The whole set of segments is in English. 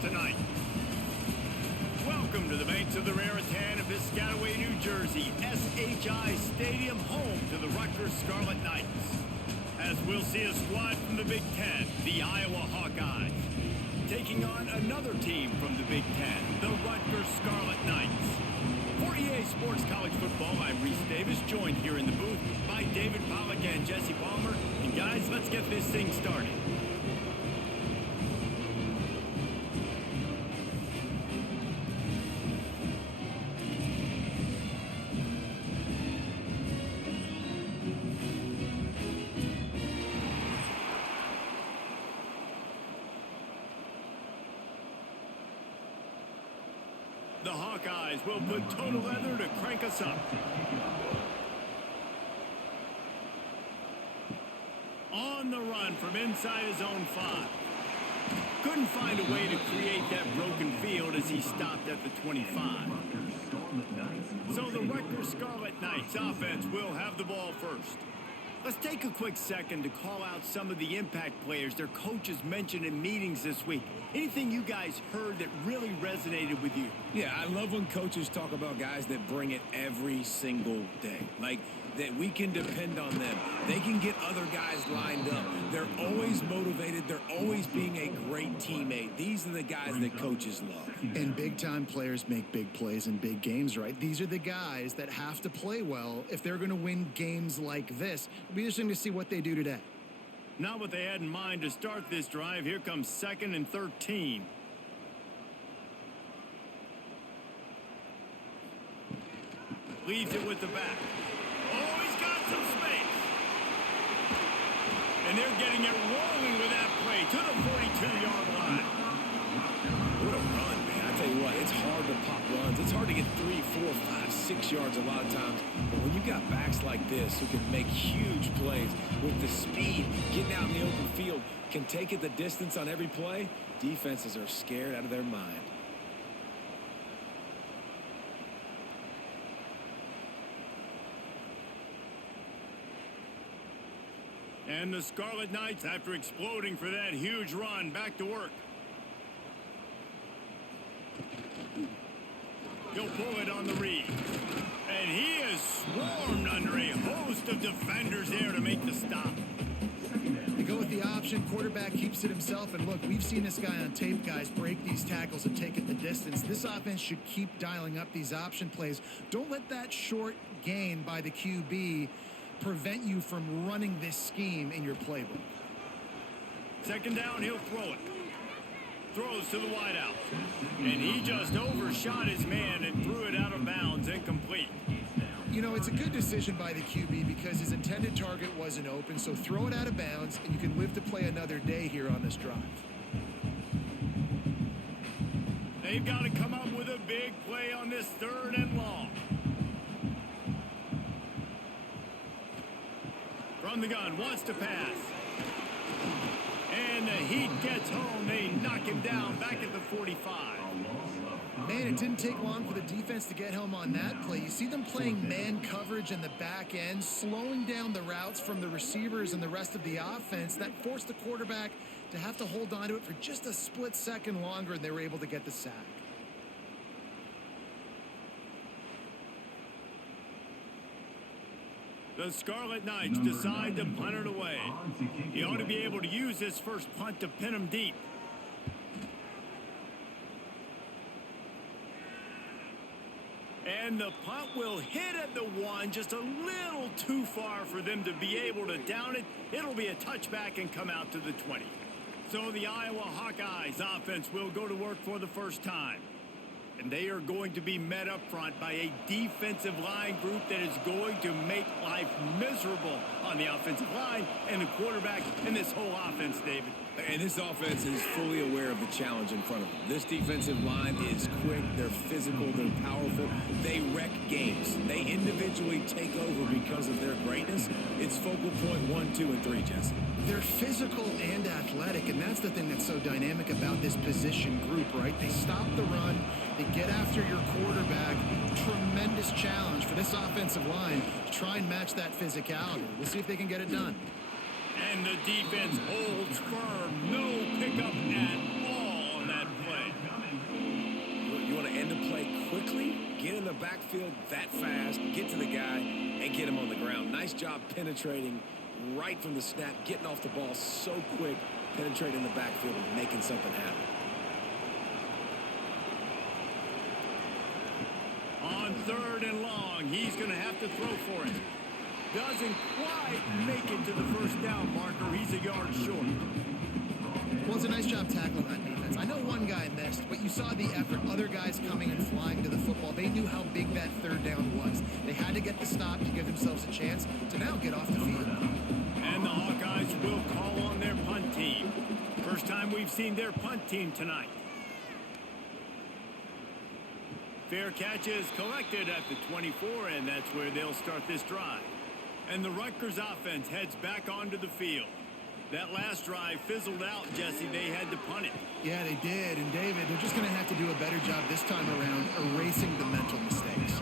tonight. Welcome to the banks of the Raritan of Piscataway, New Jersey, SHI Stadium, home to the Rutgers Scarlet Knights. As we'll see a squad from the Big Ten, the Iowa Hawkeyes, taking on another team from the Big Ten, the Rutgers Scarlet Knights. For EA Sports College Football, I'm Reese Davis, joined here in the booth by David Pollack and Jesse Palmer. And guys, let's get this thing started. The Hawkeyes will put total leather to crank us up. On the run from inside his own 5. Couldn't find a way to create that broken field as he stopped at the 25. So the Rutgers Scarlet Knights offense will have the ball first. Let's take a quick second to call out some of the impact players their coaches mentioned in meetings this week. Anything you guys heard that really resonated with you? Yeah, I love when coaches talk about guys that bring it every single day. Like, that we can depend on them. They can get other guys lined up. They're always motivated. They're always being a great teammate. These are the guys that coaches love. And big-time players make big plays in big games, right? These are the guys that have to play well if they're going to win games like this. It'll be interesting to see what they do today. Not what they had in mind to start this drive. Here comes 2nd and 13. Leaves it with the back. Oh, he's got some space. And they're getting it rolling with that play to the 42-yard line. What a run, man. I tell you what, it's hard to pop runs. It's hard to get 3, 4, 5, 6 yards a lot of times. But when you got backs like this who can make huge plays with the speed, getting out in the open field, can take it the distance on every play, defenses are scared out of their mind. And the Scarlet Knights, after exploding for that huge run, back to work. He'll pull it on the read. And he is swarmed under a host of defenders there to make the stop. They go with the option. Quarterback keeps it himself. And look, we've seen this guy on tape, guys, break these tackles and take it the distance. This offense should keep dialing up these option plays. Don't let that short gain by the QB prevent you from running this scheme in your playbook. 2nd down, he'll throw it. Throws to the wideout. And he just overshot his man and threw it out of bounds, incomplete. You know, it's a good decision by the QB because his intended target wasn't open, so throw it out of bounds and you can live to play another day here on this drive. They've got to come up with a big play on this 3rd and long. From the gun, wants to pass. And the Heat gets home. They knock him down back at the 45. Man, it didn't take long for the defense to get home on that play. You see them playing man coverage in the back end, slowing down the routes from the receivers and the rest of the offense. That forced the quarterback to have to hold on to it for just a split second longer, and they were able to get the sack. The Scarlet Knights decide to punt it away. He ought to be able to use this first punt to pin him deep. And the punt will hit at the 1, just a little too far for them to be able to down it. It'll be a touchback and come out to the 20. So the Iowa Hawkeyes offense will go to work for the first time. And they are going to be met up front by a defensive line group that is going to make life miserable on the offensive line and the quarterback and this whole offense, David. And this offense is fully aware of the challenge in front of them. This defensive line is quick, they're physical, they're powerful, they wreck games. They individually take over because of their greatness. It's focal point 1, 2, and 3, Jesse. They're physical and athletic, and that's the thing that's so dynamic about this position group, right? They stop the run, they get after your quarterback. Tremendous challenge for this offensive line to try and match that physicality. We'll see if they can get it done. And the defense holds firm. No pickup at all on that play. quickly get in the backfield that fast, get to the guy, and get him on the ground. Nice job penetrating right from the snap, getting off the ball so quick, penetrating the backfield and making something happen. On 3rd and long, he's going to have to throw for it. Doesn't quite make it to the first down marker. He's a yard short. Well, it's a nice job tackling that defense. I know one guy missed, but you saw the effort. Other guys coming and flying to the football. They knew how big that 3rd down was. They had to get the stop to give themselves a chance to now get off the field. And the Hawkeyes will call on their punt team. First time we've seen their punt team tonight. Fair catch is collected at the 24, and that's where they'll start this drive. And the Rutgers offense heads back onto the field. That last drive fizzled out, Jesse. They had to punt it. Yeah, they did. And, David, they're just going to have to do a better job this time around erasing the mental mistakes.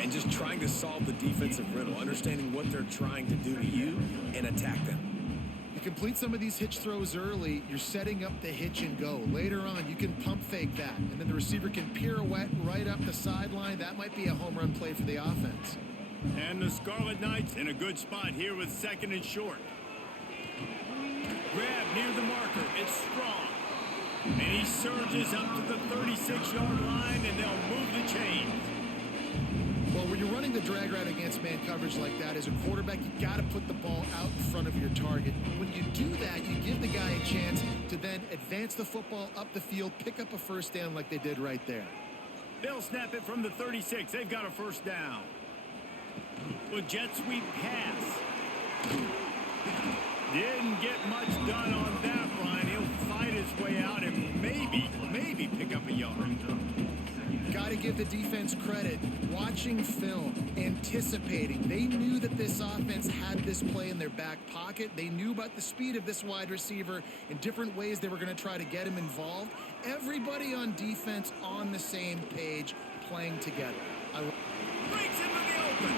And just trying to solve the defensive riddle, understanding what they're trying to do to you and attack them. You complete some of these hitch throws early, you're setting up the hitch and go. Later on, you can pump fake that, and then the receiver can pirouette right up the sideline. That might be a home run play for the offense. And the Scarlet Knights in a good spot here with 2nd and short. Grab near the marker. It's strong. And he surges up to the 36-yard line, and they'll move the chains. Well, when you're running the drag route against man coverage like that, as a quarterback, you got to put the ball out in front of your target. When you do that, you give the guy a chance to then advance the football up the field, pick up a first down like they did right there. They'll snap it from the 36. They've got a first down. Well, jet sweep pass. Didn't get much done on that run. He'll fight his way out and maybe pick up a yard. Got to give the defense credit. Watching film, anticipating. They knew that this offense had this play in their back pocket. They knew about the speed of this wide receiver in different ways they were going to try to get him involved. Everybody on defense on the same page, playing together. Breaks into the open.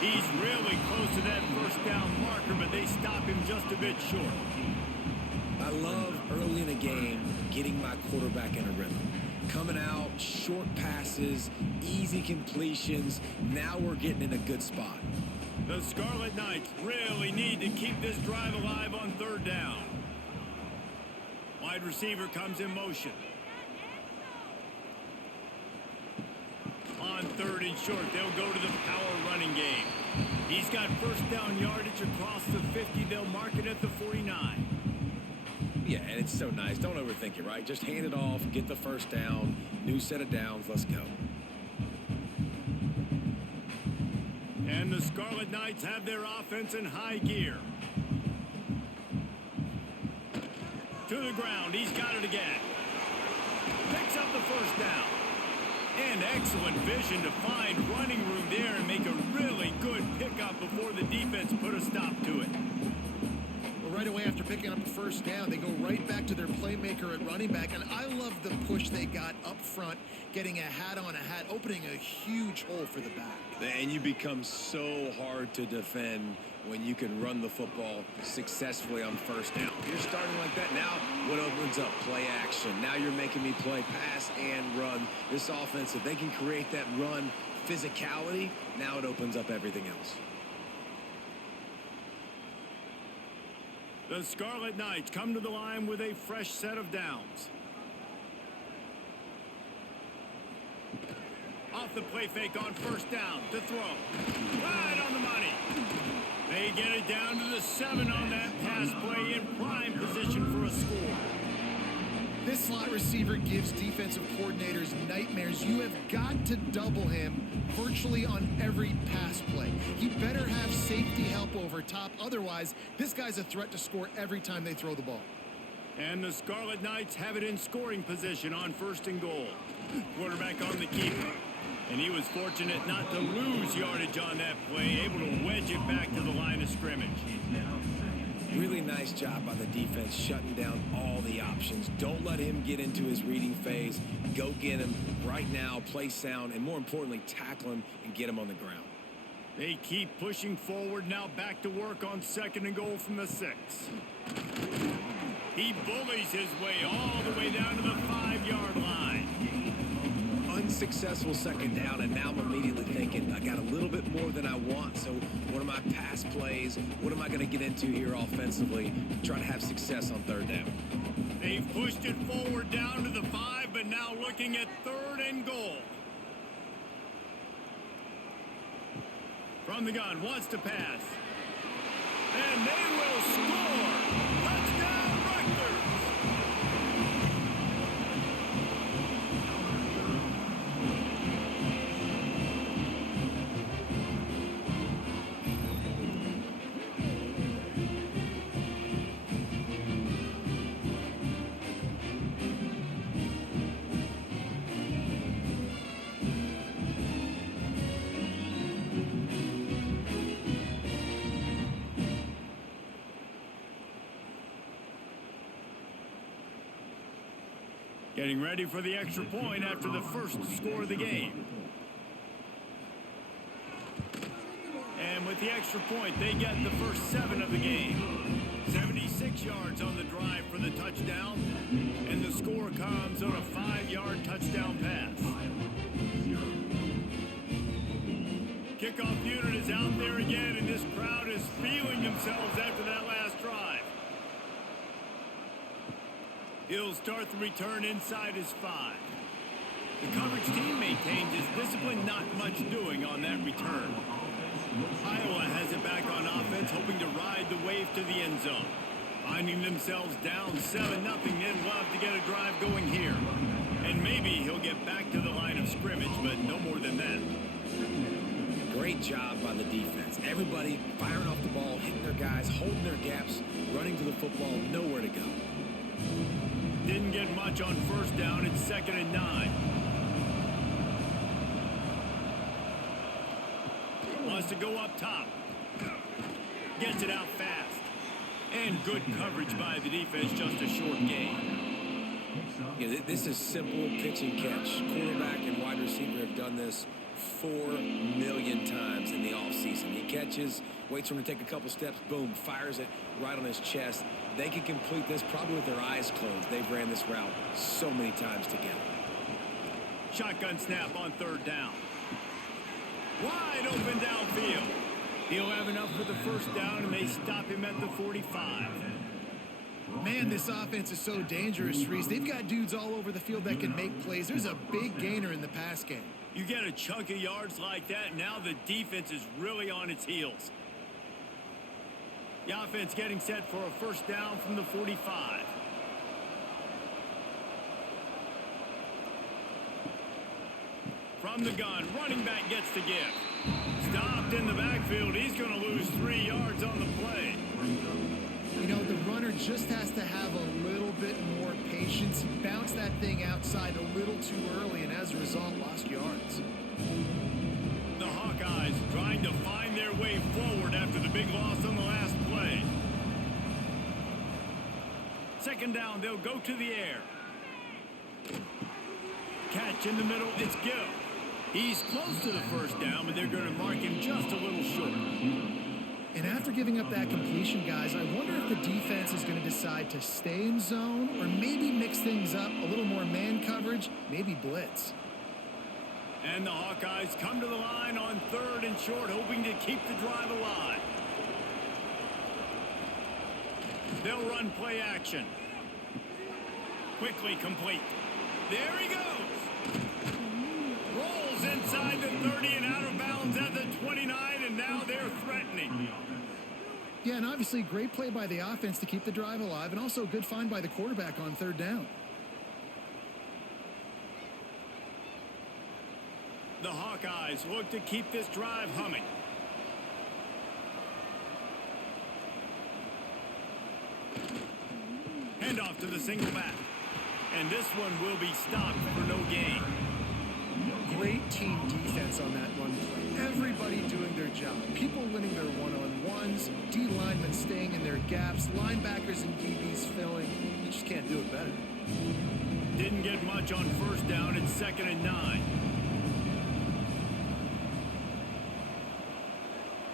He's really close to that first down marker, but they stop him just a bit short. I love early in a game getting my quarterback in a rhythm. Coming out, short passes, easy completions. Now we're getting in a good spot. The Scarlet Knights really need to keep this drive alive on 3rd down. Wide receiver comes in motion. On 3rd and short, they'll go to the power running game. He's got first down yardage across the 50. They'll mark it at the 49. Yeah, and it's so nice. Don't overthink it, right? Just hand it off, get the first down, new set of downs, let's go. And the Scarlet Knights have their offense in high gear. To the ground, he's got it again. Picks up the first down. And excellent vision to find running room there and make a really good pickup before the defense put a stop to it. Right away after picking up a first down, they go right back to their playmaker at running back, and I love the push they got up front, getting a hat on a hat, opening a huge hole for the back. And you become so hard to defend when you can run the football successfully on first down. You're starting like that. Now what opens up? Play action. Now you're making me play pass and run. This offense, if they can create that run physicality, now it opens up everything else. The Scarlet Knights come to the line with a fresh set of downs. Off the play fake on first down to throw. Right on the money. They get it down to the 7 on that pass play in prime position for a score. This slot receiver gives defensive coordinators nightmares. You have got to double him virtually on every pass play. He better have safety help over top. Otherwise, this guy's a threat to score every time they throw the ball. And the Scarlet Knights have it in scoring position on 1st and goal. Quarterback on the keeper. And he was fortunate not to lose yardage on that play, able to wedge it back to the line of scrimmage. Really nice job by the defense shutting down all the options. Don't let him get into his reading phase. Go get him right now, play sound, and more importantly, tackle him and get him on the ground. They keep pushing forward, now back to work on 2nd and goal from the 6. He bullies his way all the way down to the 5-yard line. successful second down, and now I'm immediately thinking, I got a little bit more than I want, so what are my pass plays? What am I going to get into here offensively to try to have success on third down? They've pushed it forward down to the 5, but now looking at 3rd and goal. From the gun, wants to pass. And they will score! Touchdown, Rutgers! Getting ready for the extra point after the first score of the game. And with the extra point, they get the first 7 of the game. 76 yards on the drive for the touchdown. And the score comes on a 5-yard touchdown pass. Kickoff unit is out there again, and this crowd is feeling themselves after that last drive. He'll start the return inside his 5. The coverage team maintains its discipline, not much doing on that return. Iowa has it back on offense, hoping to ride the wave to the end zone. Finding themselves down 7-0, they'd love to get a drive going here. And maybe he'll get back to the line of scrimmage, but no more than that. Great job by the defense. Everybody firing off the ball, hitting their guys, holding their gaps, running to the football, nowhere to go. Didn't get much on first down. It's 2nd and 9. Wants to go up top. Gets it out fast. And good coverage by the defense, just a short gain. Yeah, this is simple pitch and catch. Quarterback and wide receiver have done this 4 million times in the offseason. He catches, waits for him to take a couple steps, boom, fires it right on his chest. They can complete this probably with their eyes closed. They've ran this route so many times together. Shotgun snap on 3rd down. Wide open downfield. He'll have enough for the first down, and they stop him at the 45. Man, this offense is so dangerous, Reese. They've got dudes all over the field that can make plays. There's a big gainer in the pass game. You get a chunk of yards like that, now the defense is really on its heels. The offense getting set for a first down from the 45. From the gun, running back gets the give. Stopped in the backfield. He's going to lose 3 yards on the play. You know, the runner just has to have a little bit more patience. He bounced that thing outside a little too early, and as a result, lost yards. The Hawkeyes trying to find their way forward after the big loss on the last play. 2nd down, they'll go to the air. Catch in the middle, it's Gill. He's close to the first down, but they're going to mark him just a little short. And after giving up that completion, guys, I wonder if the defense is going to decide to stay in zone or maybe mix things up, a little more man coverage, maybe blitz. And the Hawkeyes come to the line on 3rd and short, hoping to keep the drive alive. They'll run play action. Quickly complete. There he goes. Rolls inside the 30 and out of bounds at the 29, and now they're threatening. Yeah, and obviously great play by the offense to keep the drive alive, and also a good find by the quarterback on 3rd down. The Hawkeyes look to keep this drive humming. Handoff to the single back. And this one will be stopped for no gain. Great team defense on that run play. Everybody doing their job. People winning their one-on-ones, D linemen staying in their gaps, linebackers and DBs filling. You just can't do it better. Didn't get much on first down. It's 2nd and 9.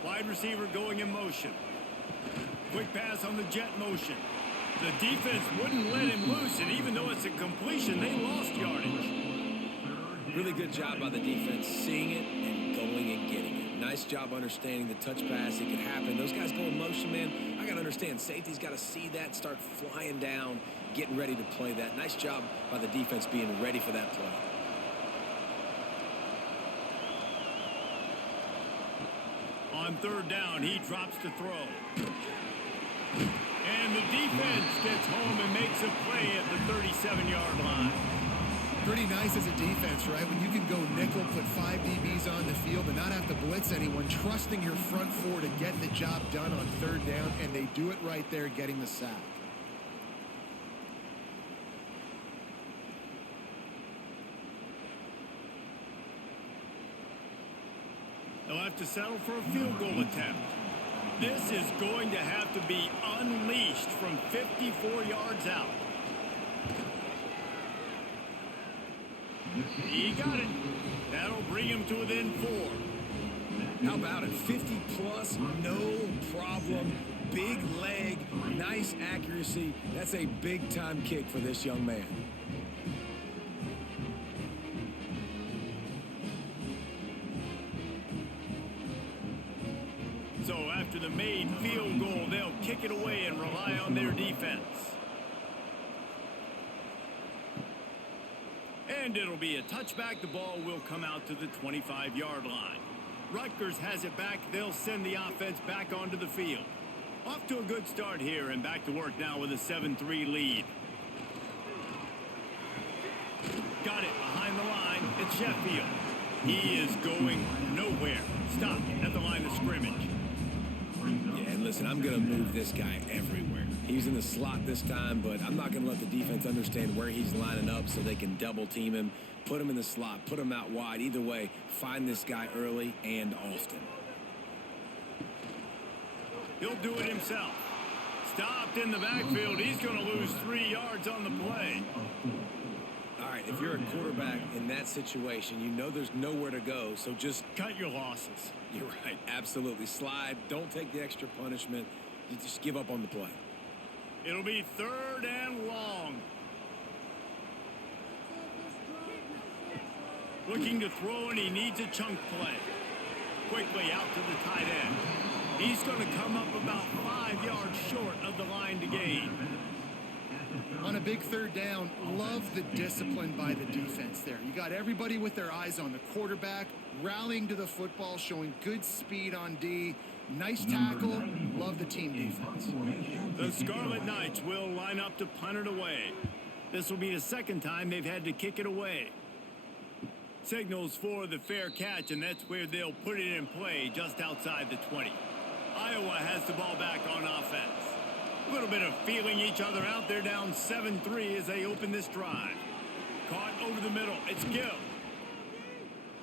Wide receiver going in motion. Quick pass on the jet motion. The defense wouldn't let him loose, and even though it's a completion, they lost yardage. Really good job by the defense, seeing it and going and getting it. Nice job understanding the touch pass. It could happen. Those guys go in motion, man. I got to understand. Safety's got to see that, start flying down, getting ready to play that. Nice job by the defense being ready for that play. On third down, he drops to throw. And the defense gets home and makes a play at the 37-yard line. Pretty nice as a defense, right? When you can go nickel, put 5 DBs on the field and not have to blitz anyone, trusting your front four to get the job done on third down, and they do it right there, getting the sack. They'll have to settle for a field goal attempt. This is going to have to be unleashed from 54 yards out. He got it. That'll bring him to within 4. How about it? 50 plus, no problem. Big leg, nice accuracy. That's a big-time kick for this young man. So after the made field goal, they'll kick it away and rely on their defense. And it'll be a touchback. The ball will come out to the 25-yard line. Rutgers has it back. They'll send the offense back onto the field. Off to a good start here and back to work now with a 7-3 lead. Got it behind the line. It's Sheffield. He is going nowhere. Stop at the line of scrimmage. Yeah, and listen, I'm going to move this guy everywhere. He's in the slot this time, but I'm not going to let the defense understand where he's lining up so they can double team him, put him in the slot, put him out wide. Either way, find this guy early and often. He'll do it himself. Stopped in the backfield. He's going to lose 3 yards on the play. All right, if you're a quarterback in that situation, you know there's nowhere to go, so just cut your losses. You're right, absolutely. Slide, don't take the extra punishment. You just give up on the play. It'll be 3rd and long. Looking to throw, and he needs a chunk play. Quickly out to the tight end. He's going to come up about 5 yards short of the line to gain. On a big third down, love the discipline by the defense there. You got everybody with their eyes on the quarterback, rallying to the football, showing good speed on D. Nice tackle. Love the team defense. The Scarlet Knights will line up to punt it away. This will be the second time they've had to kick it away. Signals for the fair catch, and that's where they'll put it in play just outside the 20. Iowa has the ball back on offense. A little bit of feeling each other out. They're down 7-3 as they open this drive. Caught over the middle. It's Gill.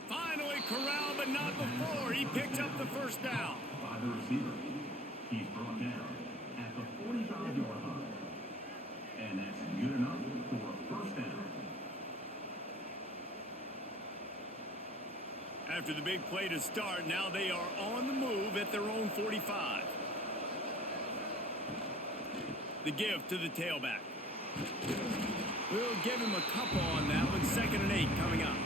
Finally corralled, but not before. He picks up the first down. By the receiver. He's brought down at the 45-yard line. And that's good enough for a first down. After the big play to start, now they are on the move at their own 45. The give to the tailback. We'll give him a couple on that with 2nd and 8 coming up.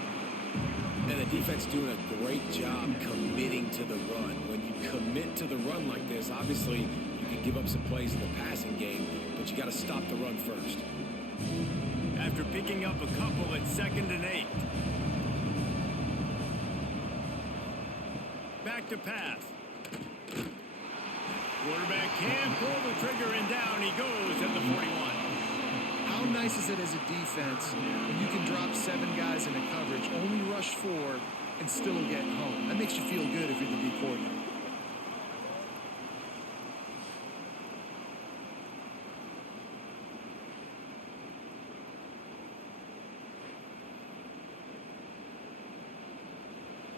And the defense doing a great job committing to the run. When you commit to the run like this, obviously you can give up some plays in the passing game, but you got to stop the run first. After picking up a couple at 2nd and 8. Back to pass. Quarterback can pull the trigger, and down he goes at the 41. How nice is it as a defense when you can drop 7 guys into coverage, only rush 4, and still get home? That makes you feel good if you're the D coordinator.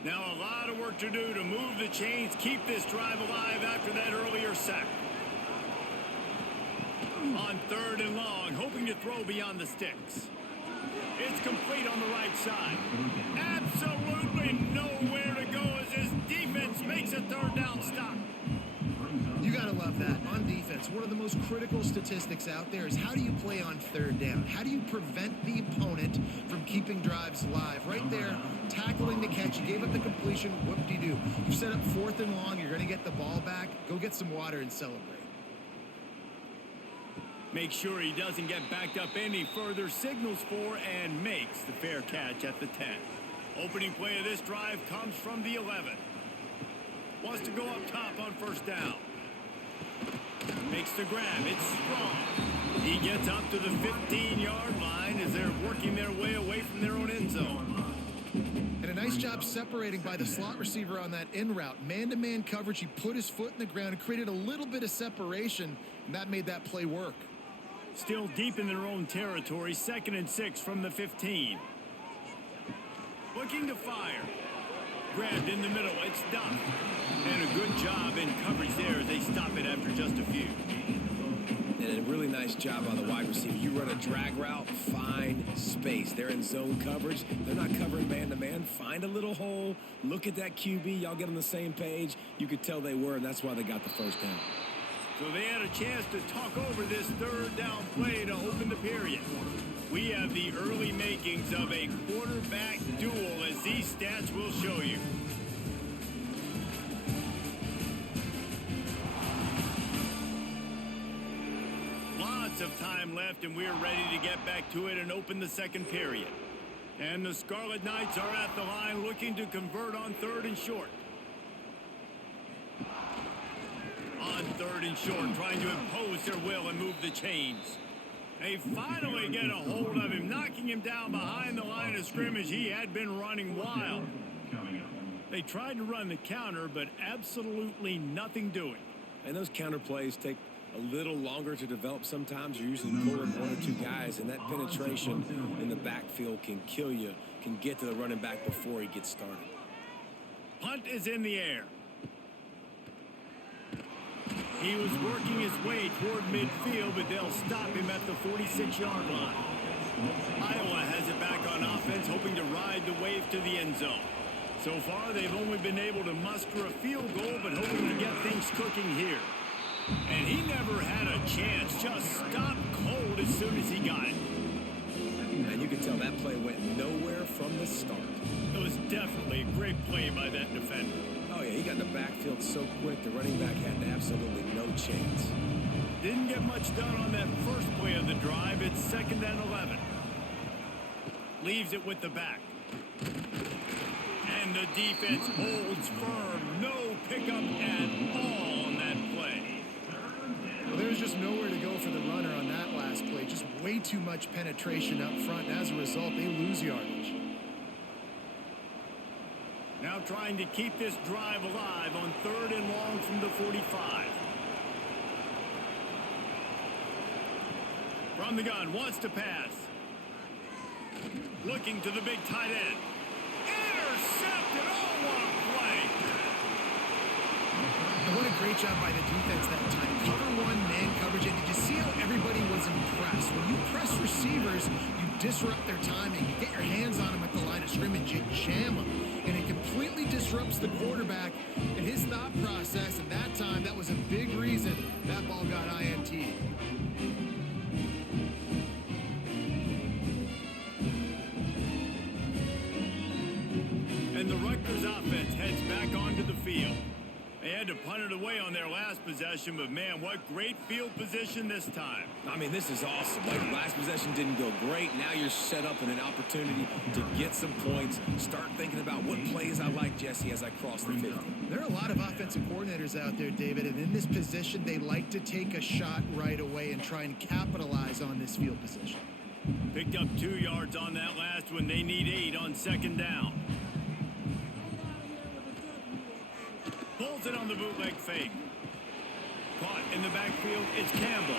Now a lot of work to do to move the chains, keep this drive alive after that earlier sack. On 3rd and long, hoping to throw beyond the sticks. It's complete on the right side. Absolutely nowhere to go as his defense makes a 3rd down stop. You got gotta love that. On defense, one of the most critical statistics out there is how do you play on third down? How do you prevent the opponent from keeping drives alive? Right there, tackling the catch. You gave up the completion. Whoop-de-doo. You set up 4th and long. You're going to get the ball back. Go get some water and celebrate. Make sure he doesn't get backed up any further, signals for and makes the fair catch at the 10. Opening play of this drive comes from the 11. Wants to go up top on 1st down. Makes the grab. It's strong. He gets up to the 15-yard line as they're working their way away from their own end zone. And a nice job separating by the slot receiver on that in route. Man-to-man coverage. He put his foot in the ground and created a little bit of separation, and that made that play work. Still deep in their own territory. 2nd and 6 from the 15. Looking to fire. Grabbed in the middle. It's done. And a good job in coverage there as they stop it after just a few. And a really nice job on the wide receiver. You run a drag route, find space. They're in zone coverage. They're not covering man-to-man. Find a little hole. Look at that QB. Y'all get on the same page. You could tell they were, and that's why they got the 1st down. So they had a chance to talk over this 3rd down play to open the period. We have the early makings of a quarterback duel, as these stats will show you. Lots of time left, and we're ready to get back to it and open the 2nd period. And the Scarlet Knights are at the line looking to convert on 3rd and short. On 3rd and short, trying to impose their will and move the chains. They finally get a hold of him, knocking him down behind the line of scrimmage. He had been running wild. They tried to run the counter, but absolutely nothing doing. And those counter plays take a little longer to develop sometimes. You're usually pulling 1 or 2 guys, and that penetration in the backfield can kill you, can get to the running back before he gets started. Punt is in the air. He was working his way toward midfield, but they'll stop him at the 46-yard line. Iowa has it back on offense, hoping to ride the wave to the end zone. So far, they've only been able to muster a field goal, but hoping to get things cooking here. And he never had a chance, just stopped cold as soon as he got it. And you can tell that play went nowhere from the start. It was definitely a great play by that defender. Oh, yeah, he got in the backfield so quick, the running back had absolutely no chance. Didn't get much done on that first play of the drive. It's 2nd and 11. Leaves it with the back. And the defense holds firm. No pickup at all on that play. Well, there was just nowhere to go for the runner on that last play. Just way too much penetration up front. And as a result, they lose yardage. Now trying to keep this drive alive on 3rd and long from the 45. From the gun, wants to pass. Looking to the big tight end. Intercepted! Oh, what a play! And what a great job by the defense that time. Cover 1, man coverage. And did you see how everybody was impressed? When you press receivers, you disrupt their timing. You get your hands on them at the line of scrimmage. You jam them. And it completely disrupts the quarterback and his thought process. And that time, that was a big reason that ball got INT. And the Rutgers offense heads back onto the field. They had to punt it away on their last possession, but man, what great field position this time. I mean, this is awesome. Like, last possession didn't go great. Now you're set up in an opportunity to get some points. Start thinking about what plays I like, Jesse, as I cross the 50. There are a lot of offensive coordinators out there, David, and in this position, they like to take a shot right away and try and capitalize on this field position. Picked up 2 yards on that last one. They need 8 on 2nd down. Pulls it on the bootleg fake. Caught in the backfield, it's Campbell.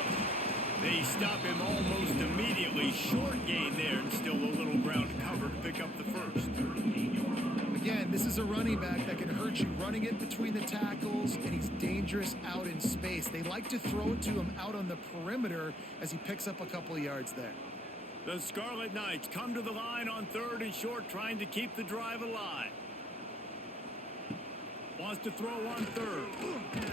They stop him almost immediately. Short gain there, and still a little ground to cover to pick up the 1st. Again, this is a running back that can hurt you running it between the tackles, and he's dangerous out in space. They like to throw it to him out on the perimeter as he picks up a couple of yards there. The Scarlet Knights come to the line on 3rd and short, trying to keep the drive alive. Wants to throw on 3rd.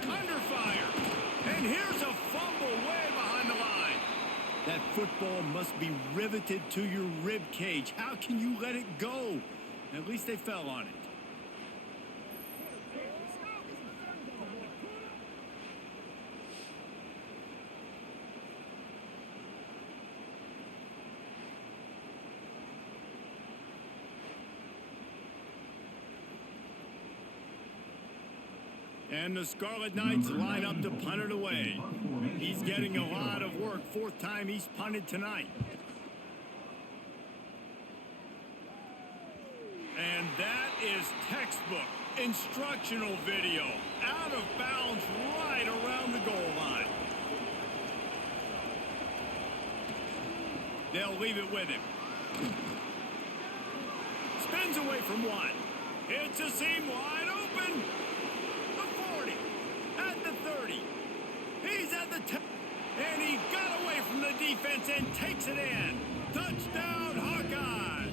Under fire. And here's a fumble way behind the line. That football must be riveted to your rib cage. How can you let it go? At least they fell on it. And the Scarlet Knights line up to punt it away. He's getting a lot of work. Fourth time he's punted tonight. And that is textbook instructional video. Out of bounds right around the goal line. They'll leave it with him. Spins away from one. It's a seam wide open. At the 30. He's at the 10. And he got away from the defense and takes it in. Touchdown, Hawkeyes.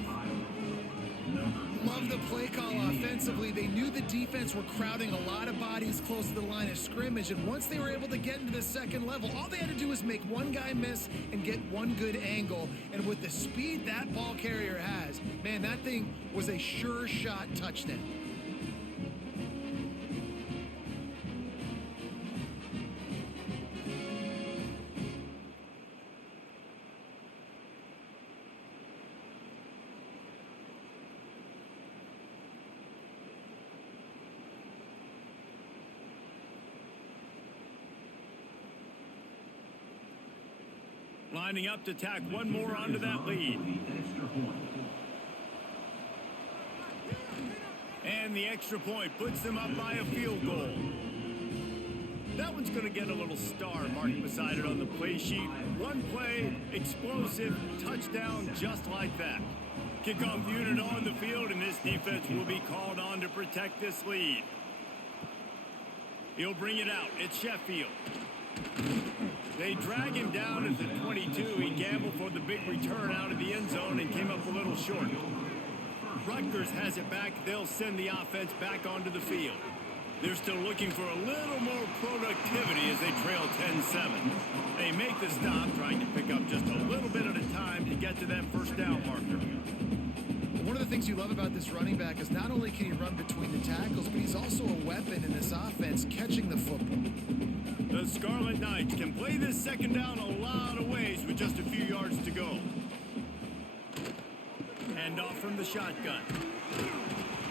Love the play call offensively. They knew the defense were crowding a lot of bodies close to the line of scrimmage. And once they were able to get into the second level, all they had to do was make one guy miss and get one good angle. And with the speed that ball carrier has, man, that thing was a sure shot touchdown. Lining up to tack one more onto that lead. And the extra point puts them up by a field goal. That one's going to get a little star marked beside it on the play sheet. One play, explosive, touchdown just like that. Kickoff unit on the field, and this defense will be called on to protect this lead. He'll bring it out. It's Sheffield. They drag him down at the 22. He gambled for the big return out of the end zone and came up a little short. Rutgers has it back. They'll send the offense back onto the field. They're still looking for a little more productivity as they trail 10-7. They make the stop, trying to pick up just a little bit at a time to get to that first down marker. One of the things you love about this running back is not only can he run between the tackles, but he's also a weapon in this offense, catching the football. The Scarlet Knights can play this second down a lot of ways with just a few yards to go. Hand off from the shotgun.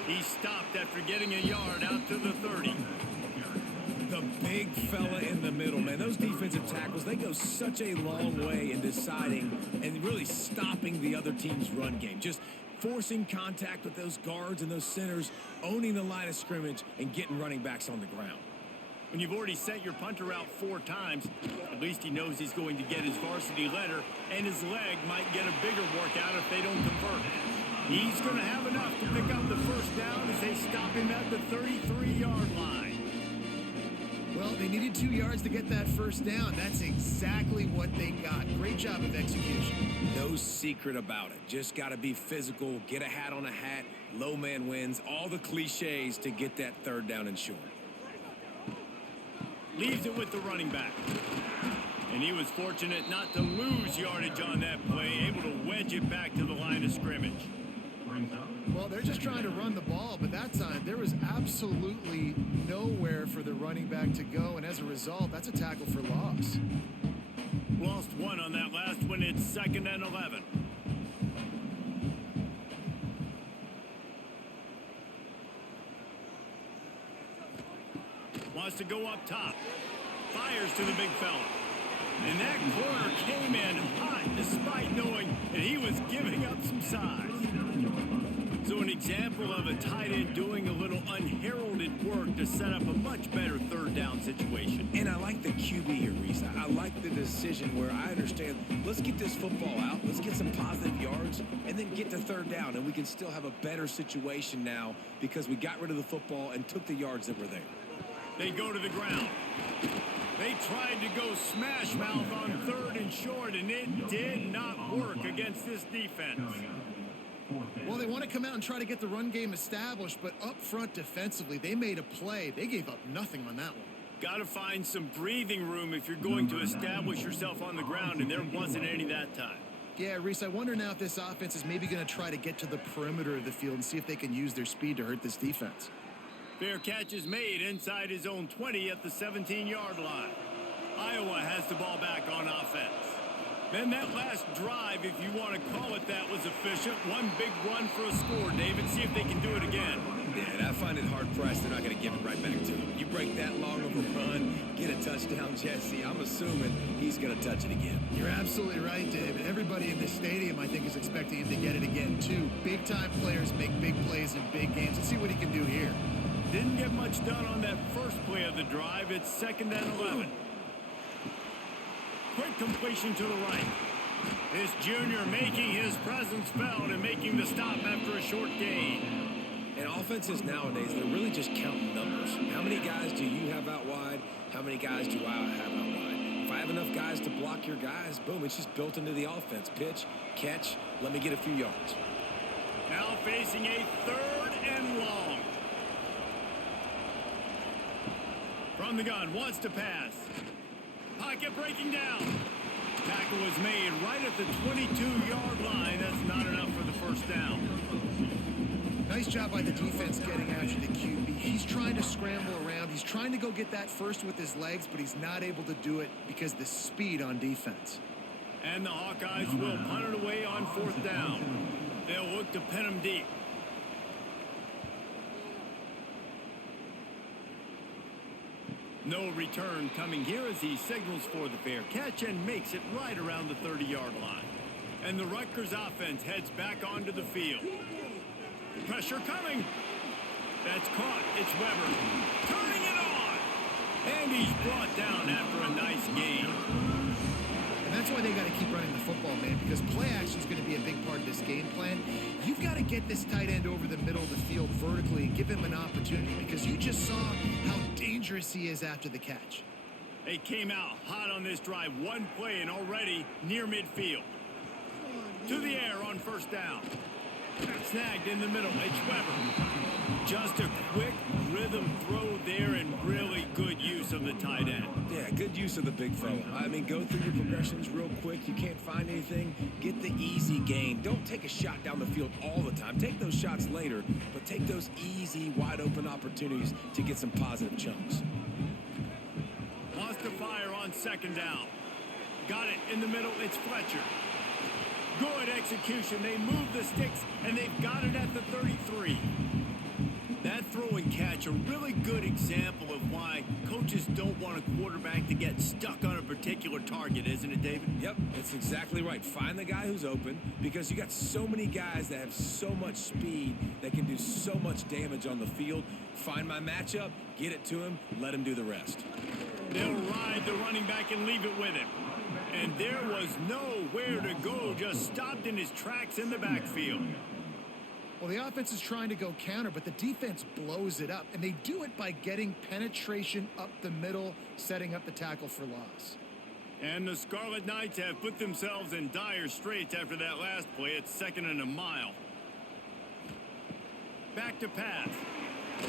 He stopped after getting a yard out to the 30. The big fella in the middle, man. Those defensive tackles, they go such a long way in deciding and really stopping the other team's run game. Just forcing contact with those guards and those centers, owning the line of scrimmage, and getting running backs on the ground. When you've already sent your punter out 4 times, at least he knows he's going to get his varsity letter, and his leg might get a bigger workout if they don't convert. He's going to have enough to pick up the first down as they stop him at the 33-yard line. Well, they needed 2 yards to get that first down. That's exactly what they got. Great job of execution. No secret about it. Just got to be physical, get a hat on a hat, low man wins, all the cliches to get that third down and short. Leaves it with the running back. And he was fortunate not to lose yardage on that play, able to wedge it back to the line of scrimmage. Well, they're just trying to run the ball, but that time there was absolutely nowhere for the running back to go, and as a result, that's a tackle for loss. Lost one on that last one. It's 2nd and 11. Wants to go up top. Fires to the big fella. And that corner came in hot despite knowing that he was giving up some size. So an example of a tight end doing a little unheralded work to set up a much better third down situation. And I like the QB here, Reese. I like the decision where I understand, let's get this football out, let's get some positive yards, and then get to third down, and we can still have a better situation now because we got rid of the football and took the yards that were there. They go to the ground. They tried to go smash mouth on 3rd and short, and it did not work against this defense. Well, they want to come out and try to get the run game established, but up front defensively, they made a play. They gave up nothing on that one. got to find some breathing room if you're going to establish yourself on the ground, and there wasn't any that time. Yeah, Reese, I wonder now if this offense is maybe going to try to get to the perimeter of the field and see if they can use their speed to hurt this defense. Fair catch is made inside his own 20 at the 17-yard line. Iowa has the ball back on offense. Then that last drive, if you want to call it that, was efficient. One big run for a score, David. See if they can do it again. Yeah, I find it hard-pressed. They're not going to give it right back to him. You break that long of a run, get a touchdown, Jesse. I'm assuming he's going to touch it again. You're absolutely right, David. Everybody in this stadium, I think, is expecting him to get it again, too. Big-time players make big plays in big games. Let's see what he can do here. Didn't get much done on that first play of the drive. It's 2nd and 11. Quick completion to the right. This junior making his presence felt and making the stop after a short gain. And offenses nowadays, they're really just counting numbers. How many guys do you have out wide? How many guys do I have out wide? If I have enough guys to block your guys, boom, it's just built into the offense. Pitch, catch, let me get a few yards. Now facing a 3rd and long. From the gun, wants to pass. Pocket breaking down. Tackle was made right at the 22-yard line. That's not enough for the first down. Nice job by the defense getting after the QB. He's trying to scramble around. He's trying to go get that first with his legs, but he's not able to do it because of the speed on defense. And the Hawkeyes will punt it away on 4th down. They'll look to pin him deep. No return coming here as he signals for the fair catch and makes it right around the 30-yard line. And the Rutgers offense heads back onto the field. Pressure coming. That's caught. It's Weber. Turning it on. And he's brought down after a nice gain. And that's why they got to keep running the football, man, because play action is going to be a big part of this game plan. You've got to get this tight end over the middle of the field vertically and give him an opportunity, because you just saw how dangerous he is after the catch. They came out hot on this drive. One play and already near midfield. To the air on 1st down. Snagged in the middle. It's Weber. Just a quick rhythm throw there and really good use of the tight end. Yeah, good use of the big fella. I mean, go through your progressions real quick. You can't find anything. Get the easy gain. Don't take a shot down the field all the time. Take those shots later, but take those easy, wide-open opportunities to get some positive chunks. Wants to fire on 2nd down. Got it in the middle. It's Fletcher. Good execution. They move the sticks, and they've got it at the 33. That throw and catch, a really good example of why coaches don't want a quarterback to get stuck on a particular target, isn't it, David? Yep, that's exactly right. Find the guy who's open, because you got so many guys that have so much speed that can do so much damage on the field. Find my matchup, get it to him, let him do the rest. They'll ride the running back and leave it with him. And there was nowhere to go, just stopped in his tracks in the backfield. Well, the offense is trying to go counter, but the defense blows it up, and they do it by getting penetration up the middle, setting up the tackle for loss. And the Scarlet Knights have put themselves in dire straits after that last play. It's 2nd and a mile. Back to pass.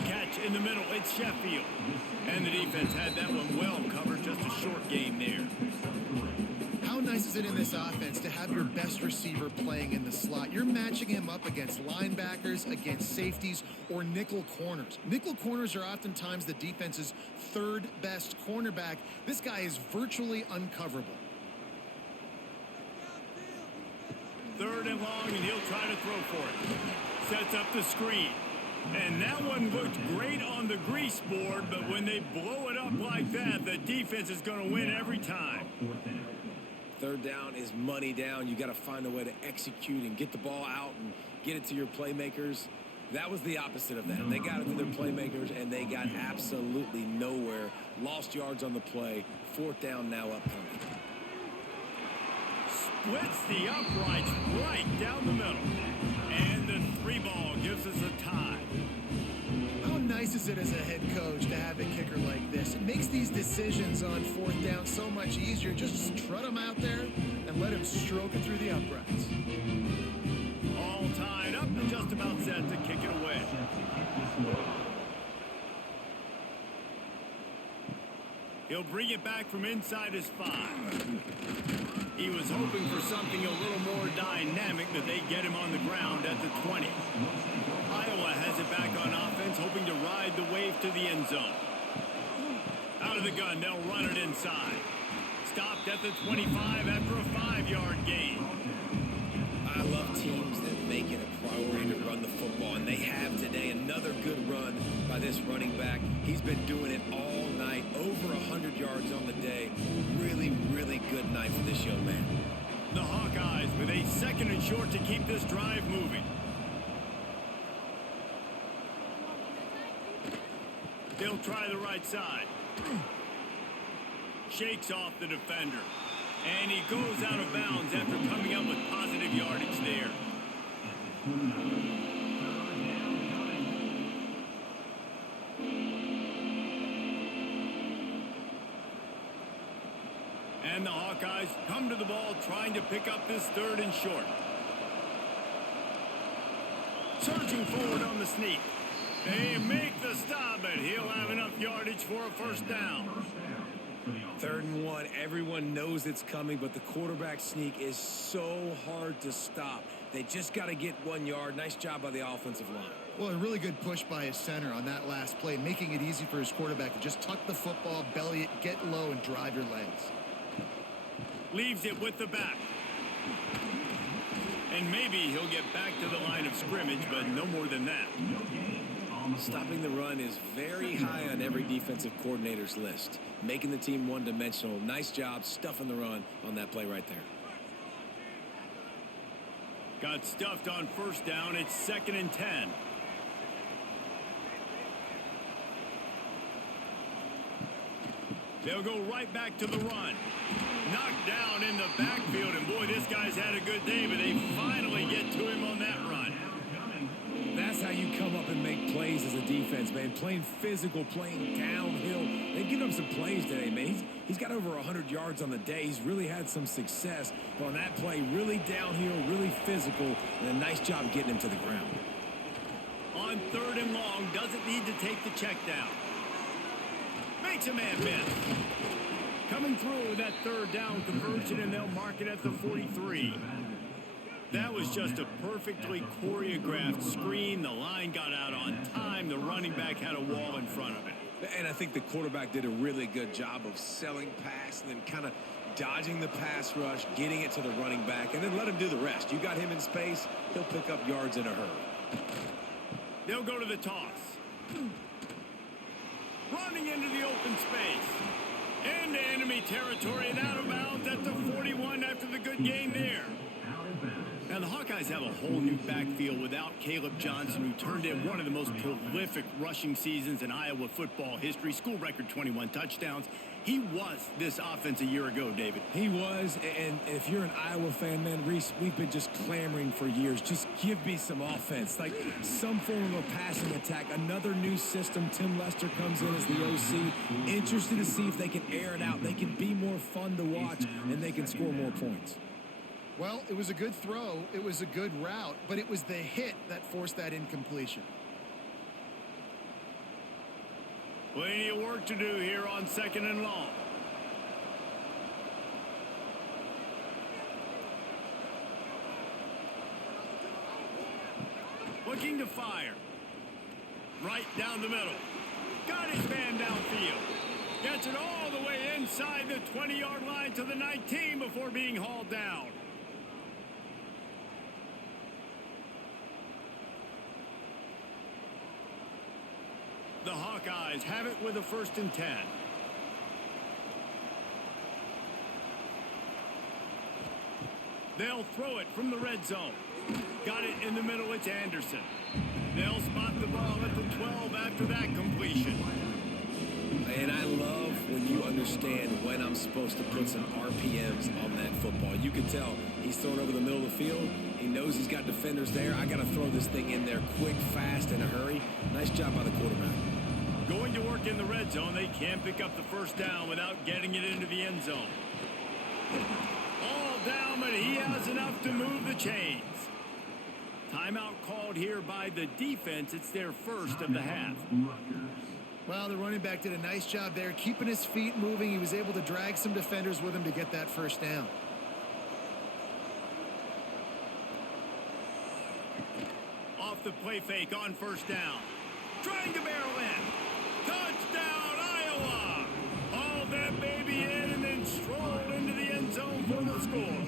Catch in the middle. It's Sheffield. And the defense had that one well covered. Just a short game there. How nice is it in this offense to have your best receiver playing in the slot? You're matching him up against linebackers, against safeties, or nickel corners. Nickel corners are oftentimes the defense's 3rd best cornerback. This guy is virtually uncoverable. 3rd and long, and he'll try to throw for it. Sets up the screen. And that one looked great on the grease board, but when they blow it up like that, the defense is going to win every time. 3rd down is money down. You got to find a way to execute and get the ball out and get it to your playmakers. That was the opposite of that. They got it to their playmakers, and they got absolutely nowhere. Lost yards on the play. 4th down now upcoming. Splits the uprights right down the middle. And the 3 ball gives us a tie. How nice is it as a head coach to have a kicker like this? It makes these decisions on 4th down so much easier. Just strut him out there and let him stroke it through the uprights. All tied up and just about set to kick it away. He'll bring it back from inside his 5. He was hoping for something a little more dynamic, but they get him on the ground at the 20. Iowa has it back on offense, hoping to ride the wave to the end zone. Out of the gun, they'll run it inside. Stopped at the 25 after a 5-yard gain. I love teams that make it a priority to run the football, and they have today. Another good run by this running back. He's been doing it all night, over 100 yards on the day. Really, really good night for this young man. The Hawkeyes with a 2nd and short to keep this drive moving. They'll try the right side. Shakes off the defender. And he goes out of bounds after coming up with positive yardage there. And the Hawkeyes come to the ball trying to pick up this 3rd and short. Surging forward on the sneak. They make the stop, but he'll have enough yardage for a 1st down. 3rd and 1. Everyone knows it's coming, but the quarterback sneak is so hard to stop. They just got to get 1 yard. Nice job by the offensive line. Well, a really good push by his center on that last play, making it easy for his quarterback to just tuck the football, belly it, get low, and drive your legs. Leaves it with the back. And maybe he'll get back to the line of scrimmage, but no more than that. Stopping the run is very high on every defensive coordinator's list. Making the team one-dimensional. Nice job stuffing the run on that play right there. Got stuffed on 1st down. It's 2nd and 10. They'll go right back to the run. Knocked down in the backfield, and boy, this guy's had a good day, but they finally get to him on that run. That's how you come up and make plays as a defense, man. Playing physical, playing downhill. They've given him some plays today, man. He's got over 100 yards on the day. He's really had some success. But on that play, really downhill, really physical, and a nice job getting him to the ground. On 3rd and long, doesn't need to take the check down. Makes a man miss. Coming through with that 3rd down conversion, and they'll mark it at the 43. That was just a perfectly choreographed screen. The line got out on time. The running back had a wall in front of it. And I think the quarterback did a really good job of selling pass and then kind of dodging the pass rush, getting it to the running back, and then let him do the rest. You got him in space, he'll pick up yards in a hurry. They'll go to the toss. Running into the open space. Into enemy territory and out of bounds at the 41 after the good gain there. Now, the Hawkeyes have a whole new backfield without Caleb Johnson, who turned in one of the most prolific rushing seasons in Iowa football history. School record 21 touchdowns. He was this offense a year ago, David. He was, and if you're an Iowa fan, man, Reese, we've been just clamoring for years. Just give me some offense, like some form of a passing attack. Another new system. Tim Lester comes in as the OC. Interested to see if they can air it out. They can be more fun to watch, and they can score more points. Well, it was a good throw. It was a good route, but it was the hit that forced that incompletion. Plenty of work to do here on 2nd and long. Looking to fire. Right down the middle. Got his man downfield. Gets it all the way inside the 20-yard line to the 19 before being hauled down. The Hawkeyes have it with a 1st and 10. They'll throw it from the red zone. Got it in the middle. It's Anderson. They'll spot the ball at the 12 after that completion. And I love when you understand when I'm supposed to put some RPMs on that football. You can tell he's thrown over the middle of the field. He knows he's got defenders there. I got to throw this thing in there quick, fast, in a hurry. Nice job by the quarterback. Going to work in the red zone. They can't pick up the 1st down without getting it into the end zone. All down, but he has enough to move the chains. Timeout called here by the defense. It's their first of the half. Well, the running back did a nice job there, keeping his feet moving. He was able to drag some defenders with him to get that first down. Off the play fake on first down. Trying to barrel in. Touchdown, Iowa! Haul that baby in and then stroll into the end zone for the score.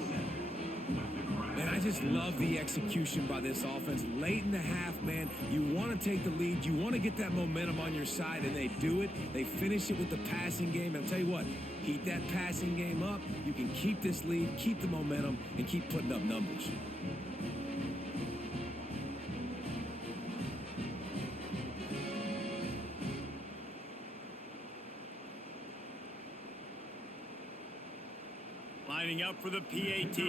Man, I just love the execution by this offense. Late in the half, man, you want to take the lead. You want to get that momentum on your side, and they do it. They finish it with the passing game. And I'll tell you what, keep that passing game up. You can keep this lead, keep the momentum, and keep putting up numbers. Lining up for the PAT.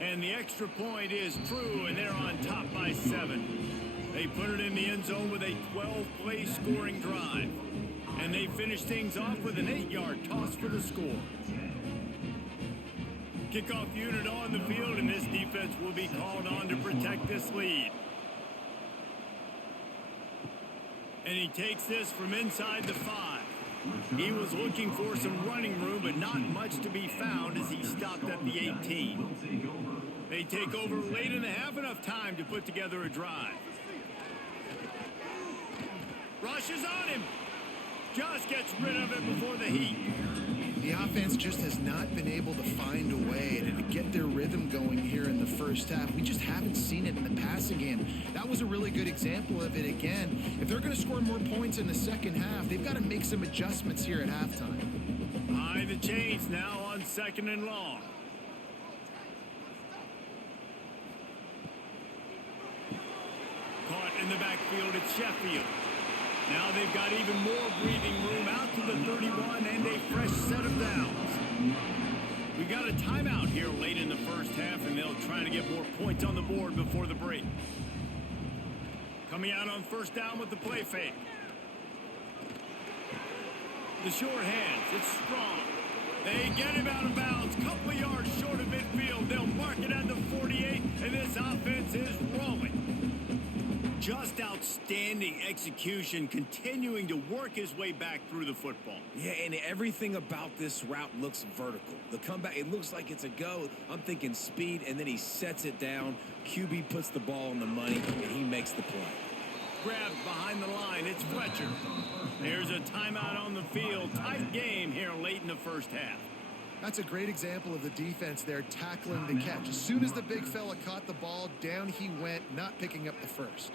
And the extra point is true, and they're on top by 7. They put it in the end zone with a 12-play scoring drive. And they finish things off with an 8-yard toss for the score. Kickoff unit on the field, and this defense will be called on to protect this lead. And he takes this from inside the 5. He was looking for some running room, but not much to be found as he stopped at the 18. They take over late in the half, enough time to put together a drive. Rushes on him. Just gets rid of it before the heat. The offense just has not been able to find a way to get their rhythm going here in the first half. We just haven't seen it in the passing game. That was a really good example of it again. If they're going to score more points in the second half, they've got to make some adjustments here at halftime. High the chains now on 2nd and long. Caught in the backfield at Sheffield. Now they've got even more breathing room out to the 31 and a fresh set of downs. We got a timeout here late in the first half, and they'll try to get more points on the board before the break. Coming out on first down with the play fake. The short hands, it's strong. They get him out of bounds, couple of yards short of midfield. They'll mark it at the 48, and this offense is rolling. Just outstanding execution, continuing to work his way back through the football. Yeah, and everything about this route looks vertical. The comeback, it looks like it's a go. I'm thinking speed, and then he sets it down. QB puts the ball on the money, and he makes the play. Grabbed behind the line, it's Fletcher. There's a timeout on the field. Tight game here late in the first half. That's a great example of the defense there tackling the catch. As soon as the big fella caught the ball, down he went, not picking up the first.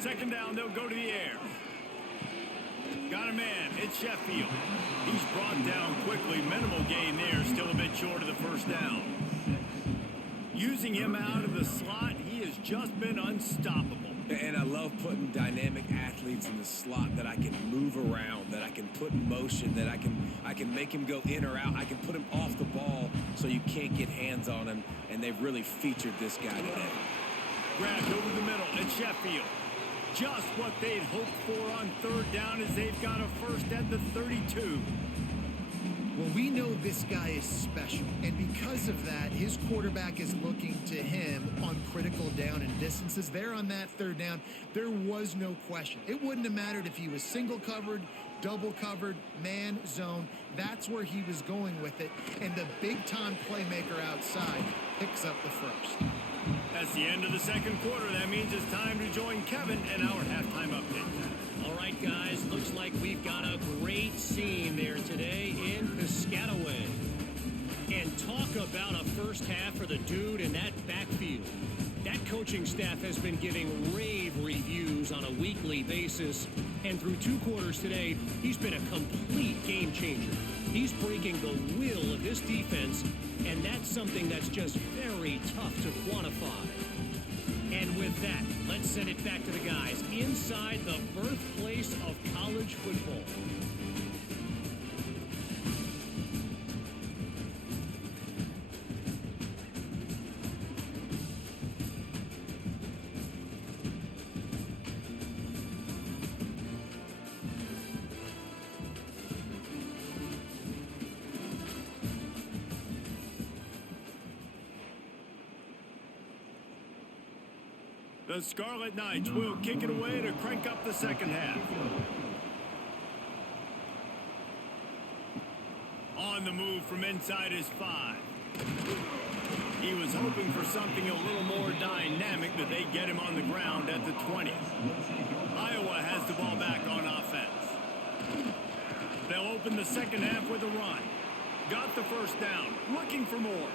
Second down, they'll go to the air. Got a man. It's Sheffield. He's brought down quickly. Minimal gain there. Still a bit short of the first down. Using him out of the slot, he has just been unstoppable. And I love putting dynamic athletes in the slot that I can move around, that I can put in motion, that I can make him go in or out. I can put him off the ball so you can't get hands on him, and they've really featured this guy today. Grabbed over the middle at Sheffield. Just what they'd hoped for on third down as they've got a first at the 32. Well, we know this guy is special, and because of that, his quarterback is looking to him on critical down and distances. There on that third down, there was no question. It wouldn't have mattered if he was single covered, double covered, man, zone. That's where he was going with it, and the big-time playmaker outside picks up the first. That's the end of the second quarter. That means it's time to join Kevin and our halftime update. All right, guys, looks like we've got a great scene there today in Piscataway. And talk about a first half for the dude in that backfield. That coaching staff has been giving rave reviews on a weekly basis. And through 2 quarters today, he's been a complete game changer. He's breaking the will of this defense, and that's something that's just very tough to quantify. And with that, let's send it back to the guys inside the birthplace of college football. The Scarlet Knights will kick it away to crank up the second half. On the move from inside his 5. He was hoping for something a little more dynamic, but they get him on the ground at the 20. Iowa has the ball back on offense. They'll open the second half with a run. Got the first down, looking for more.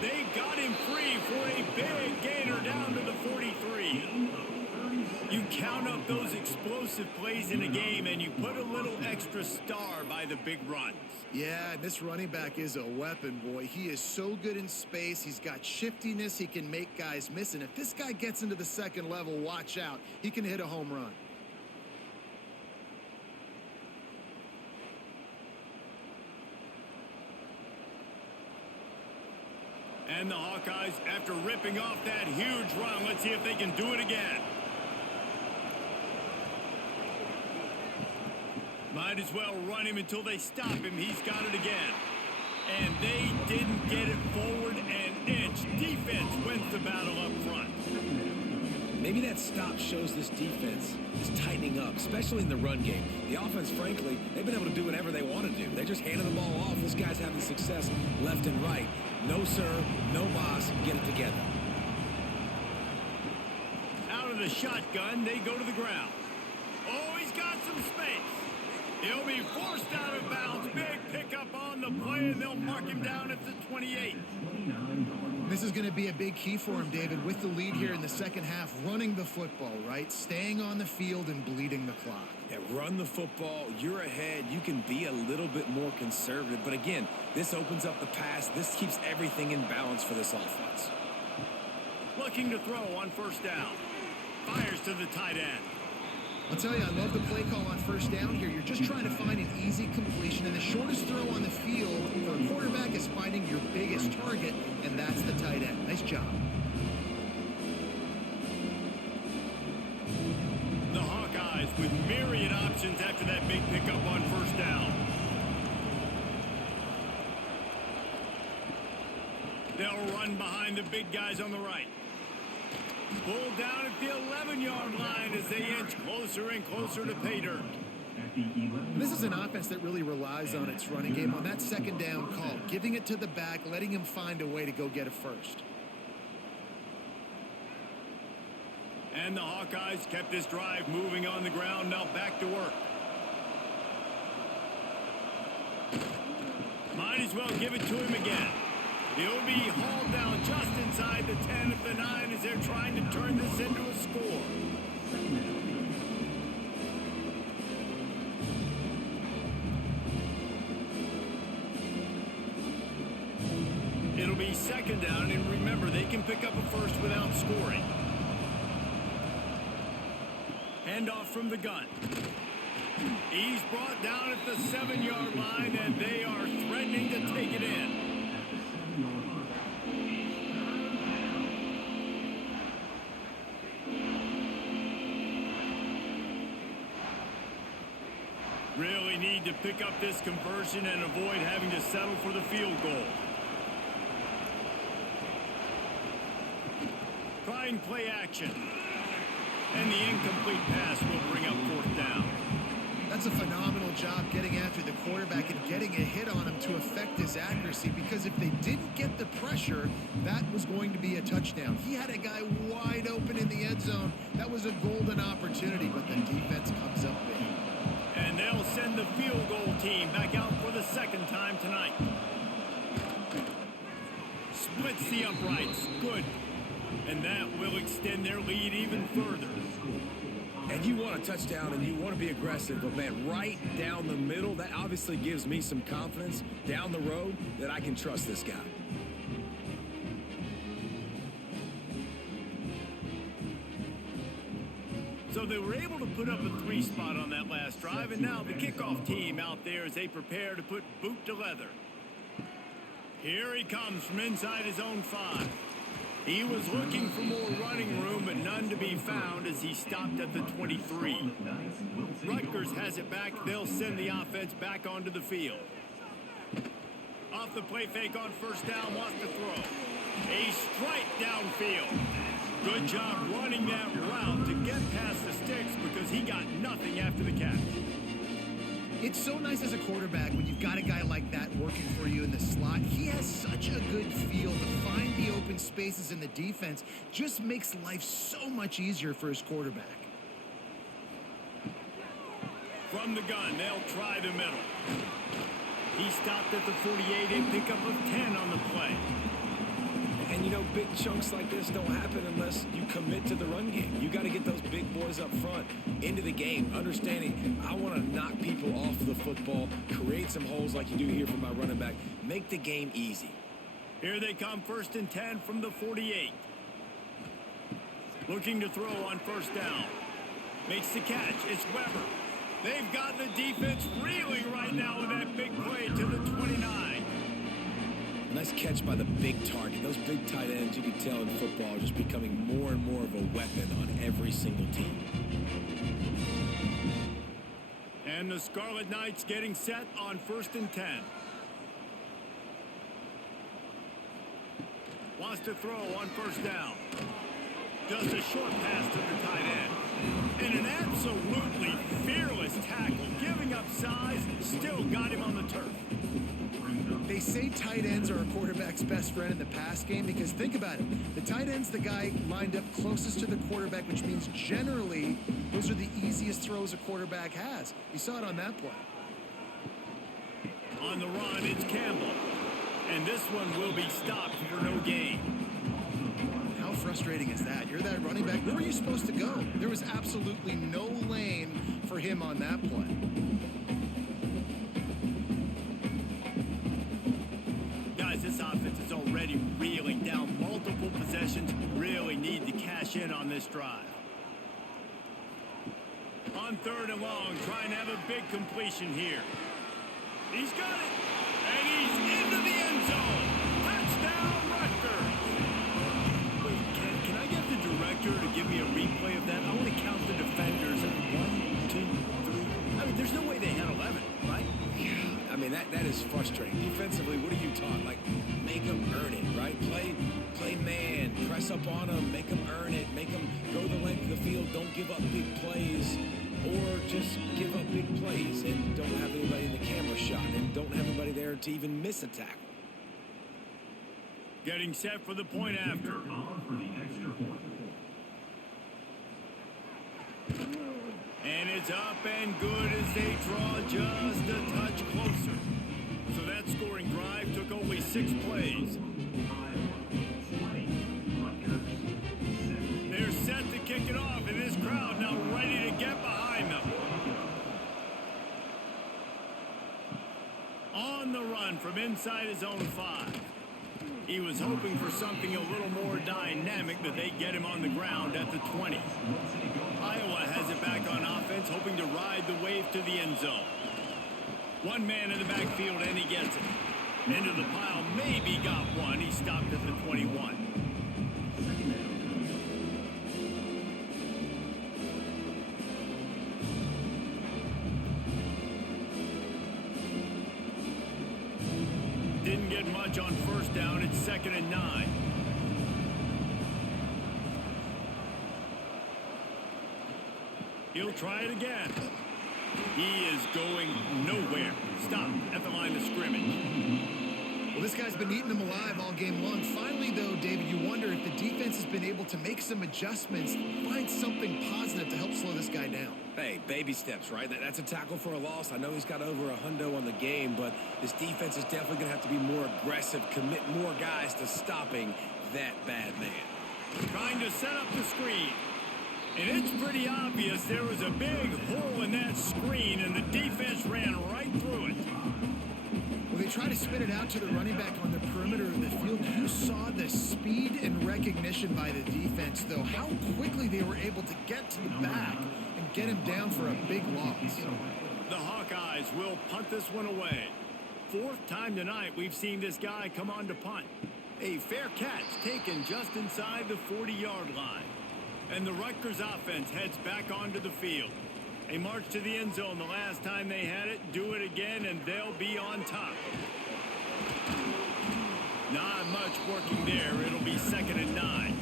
They got him free for a big gainer down to the 43. You count up those explosive plays in a game, and you put a little extra star by the big runs. Yeah, this running back is a weapon, boy. He is so good in space. He's got shiftiness. He can make guys miss. And if this guy gets into the second level, watch out. He can hit a home run. And the Hawkeyes, after ripping off that huge run, let's see if they can do it again. Might as well run him until they stop him. He's got it again. And they didn't get it forward an inch. Defense wins the battle up front. Maybe that stop shows this defense is tightening up, especially in the run game. The offense, frankly, they've been able to do whatever they want to do. They're just handing the ball off. This guy's having success left and right. No sir, no boss, get it together. Out of the shotgun, they go to the ground. Oh, he's got some space. He'll be forced out of bounds. Big pickup on the play, and they'll mark him down at the 28. This is going to be a big key for him, David, with the lead here in the second half, running the football, right? Staying on the field and bleeding the clock. Yeah, run the football. You're ahead. You can be a little bit more conservative. But again, this opens up the pass. This keeps everything in balance for this offense. Looking to throw on first down. Fires to the tight end. I'll tell you, I love the play call on first down here. You're just trying to find an easy completion, and the shortest throw on the field for a quarterback is finding your biggest target, and that's the tight end. Nice job. The Hawkeyes with myriad options after that big pickup on first down. They'll run behind the big guys on the right. Pulled down at the 11-yard line as they inch closer and closer to pay dirt. This is an offense that really relies on its running game on that second down call, giving it to the back, letting him find a way to go get it first. And the Hawkeyes kept this drive moving on the ground, now back to work. Might as well give it to him again. He'll be hauled down just inside the 10 of the 9 as they're trying to turn this into a score. It'll be second down, and remember, they can pick up a first without scoring. Handoff from the gun. He's brought down at the 7-yard line, and they are threatening to take it in. Really need to pick up this conversion and avoid having to settle for the field goal. Trying play action. And the incomplete pass will bring up fourth down. That's a phenomenal job getting after the quarterback and getting a hit on him to affect his accuracy, because if they didn't get the pressure, that was going to be a touchdown. He had a guy wide open in the end zone. That was a golden opportunity, but the defense comes up big. And they'll send the field goal team back out for the second time tonight. Splits the uprights. Good. And that will extend their lead even further. And you want a touchdown and you want to be aggressive, but man, right down the middle, that obviously gives me some confidence down the road that I can trust this guy. So they were able to put up a 3 spot on that last drive, and now the kickoff team out there as they prepare to put boot to leather. Here he comes from inside his own 5. He was looking for more running room, but none to be found as he stopped at the 23. Rutgers has it back. They'll send the offense back onto the field. Off the play fake on first down, wants to throw. A strike downfield. Good job running that route to get past the sticks because he got nothing after the catch. It's so nice as a quarterback when you've got a guy like that working for you in the slot. He has such a good feel to find the open spaces in the defense. Just makes life so much easier for his quarterback. From the gun, they'll try the middle. He stopped at the 48, a pickup of 10 on the play. And, you know, big chunks like this don't happen unless you commit to the run game. You got to get those big boys up front into the game, understanding I want to knock people off the football, create some holes like you do here for my running back, make the game easy. Here they come, 1st and 10 from the 48. Looking to throw on 1st down. Makes the catch. It's Weber. They've got the defense reeling right now with that big play to the 29. Nice catch by the big target. Those big tight ends, you can tell in football, are just becoming more and more of a weapon on every single team. And the Scarlet Knights getting set on 1st and 10. Wants to throw on 1st down. Just a short pass to the tight end. And an absolutely fearless tackle, giving up size, still got him on the turf. They say tight ends are a quarterback's best friend in the pass game because think about it. The tight end's the guy lined up closest to the quarterback, which means generally those are the easiest throws a quarterback has. You saw it on that play. On the run, it's Campbell. And this one will be stopped for no gain. How frustrating is that? You're that running back. Where were you supposed to go? There was absolutely no lane for him on that play. Guys, this offense is already reeling down multiple possessions. Really need to cash in on this drive. On 3rd and long, trying to have a big completion here. He's got it. And he's into the end zone. Touchdown, Rutgers. Wait, can I get the director to give me a replay of that? I want to count the defenders. 1, 2, 3. I mean, there's no way they had 11, right? Yeah, I mean, that is frustrating. Defensively, what are you taught? Like, make them earn it, right? Play man, press up on them, make them earn it, make them go the length of the field, don't give up big plays, or just give up big plays and don't have anybody in the camera shot and don't have anybody there to even miss a tackle. Getting set for the point after. And it's up and good as they draw just a touch closer. So that scoring drive took only 6 plays. They're set to kick it off, and this crowd now ready to get behind them. On the run from inside his own 5. He was hoping for something a little more dynamic, but they get him on the ground at the 20. Iowa has it back on offense, hoping to ride the wave to the end zone. One man in the backfield, and he gets it. Into the pile, maybe got one. He stopped at the 21. Didn't get much on 1st down. It's 2nd and 9. He'll try it again. He is going nowhere. Stop at the line of scrimmage. Well, this guy's been eating them alive all game long. Finally, though, David, you wonder if the defense has been able to make some adjustments, find something positive to help slow this guy down. Hey, baby steps, right? That's a tackle for a loss. I know he's got over $100 on the game, but this defense is definitely going to have to be more aggressive, commit more guys to stopping that bad man. Trying to set up the screen. And it's pretty obvious there was a big hole in that screen, and the defense ran right through it. Well, they try to spin it out to the running back on the perimeter of the field. You saw the speed and recognition by the defense, though. How quickly they were able to get to the back and get him down for a big loss. The Hawkeyes will punt this one away. 4th time tonight we've seen this guy come on to punt. A fair catch taken just inside the 40-yard line. And the Rutgers offense heads back onto the field. They marched to the end zone the last time they had it, do it again, and they'll be on top. Not much working there. It'll be 2nd and 9.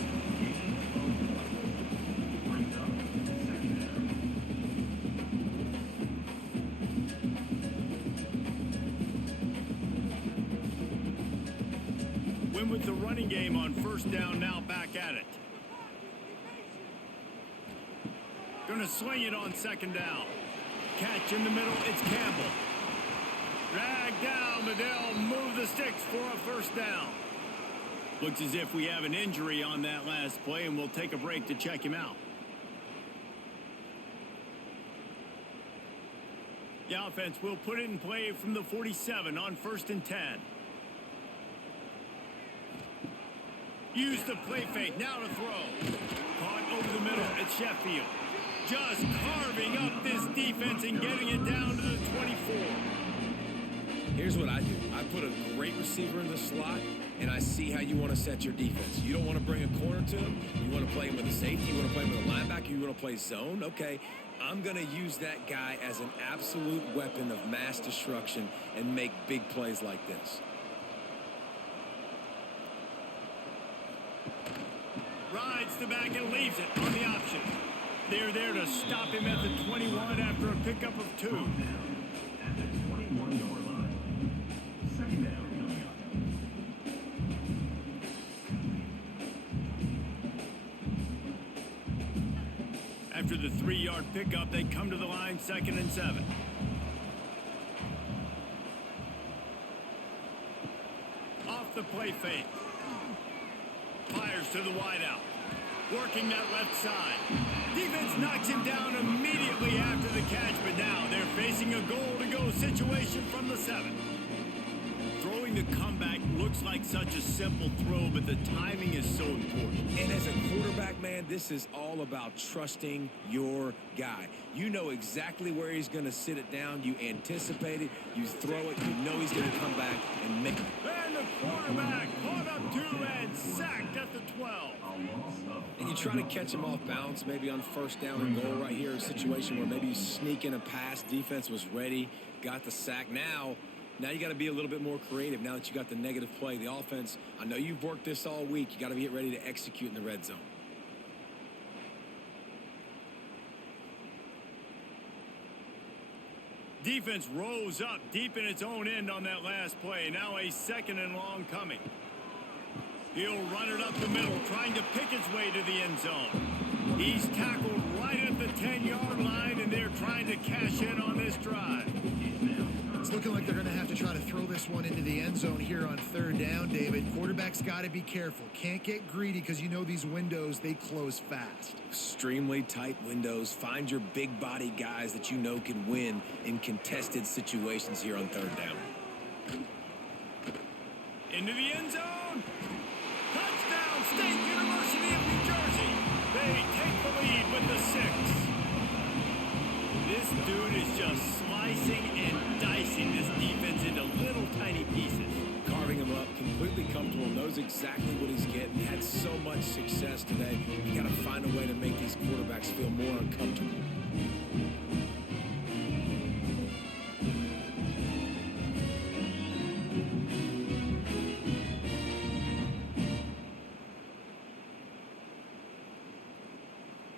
with the running game on first down, now back at it. Gonna swing it on second down. Catch in the middle, it's Campbell. Drag down, but they'll move the sticks for a first down. Looks as if we have an injury on that last play, and we'll take a break to check him out. The offense will put it in play from the 47 on 1st and 10. Use the play fake, now to throw. Caught over the middle, it's Sheffield. Just carving up this defense and getting it down to the 24. Here's what I do. I put a great receiver in the slot, and I see how you want to set your defense. You don't want to bring a corner to him. You want to play him with a safety. You want to play him with a linebacker. You want to play zone. Okay, I'm going to use that guy as an absolute weapon of mass destruction and make big plays like this. Rides the back and leaves it on the option. They're there to stop him at the 21 after a pickup of 2. At the 21-yard line. Second down coming up. After the 3-yard pickup, they come to the line 2nd and 7. Off the play fake. Fires to the wideout. Working that left side. Defense knocks him down immediately after the catch, but now they're facing a goal-to-go situation from the 7. Throwing the comeback looks like such a simple throw, but the timing is so important. And as a quarterback, man, this is all about trusting your guy. You know exactly where he's going to sit it down. You anticipate it. You throw it. You know he's going to come back and make it. And the quarterback caught up to and sacked at the 12. And you try to catch him off balance, maybe on first down and goal right here, a situation where maybe you sneak in a pass. Defense was ready, got the sack. Now you got to be a little bit more creative now that you got the negative play. The offense, I know you've worked this all week. You got to get ready to execute in the red zone. Defense rose up deep in its own end on that last play. Now a 2nd and long coming. He'll run it up the middle, trying to pick his way to the end zone. He's tackled right at the 10-yard line, and they're trying to cash in on this drive. It's looking like they're going to have to try to throw this one into the end zone here on 3rd down, David. Quarterback's got to be careful. Can't get greedy because you know these windows, they close fast. Extremely tight windows. Find your big body guys that you know can win in contested situations here on 3rd down. Into the end zone. Touchdown, State University of New Jersey. They take the lead with the 6. This dude is just slicing and dicing this defense into little tiny pieces. Carving him up, completely comfortable, knows exactly what he's getting. Had so much success today. You got to find a way to make these quarterbacks feel more uncomfortable.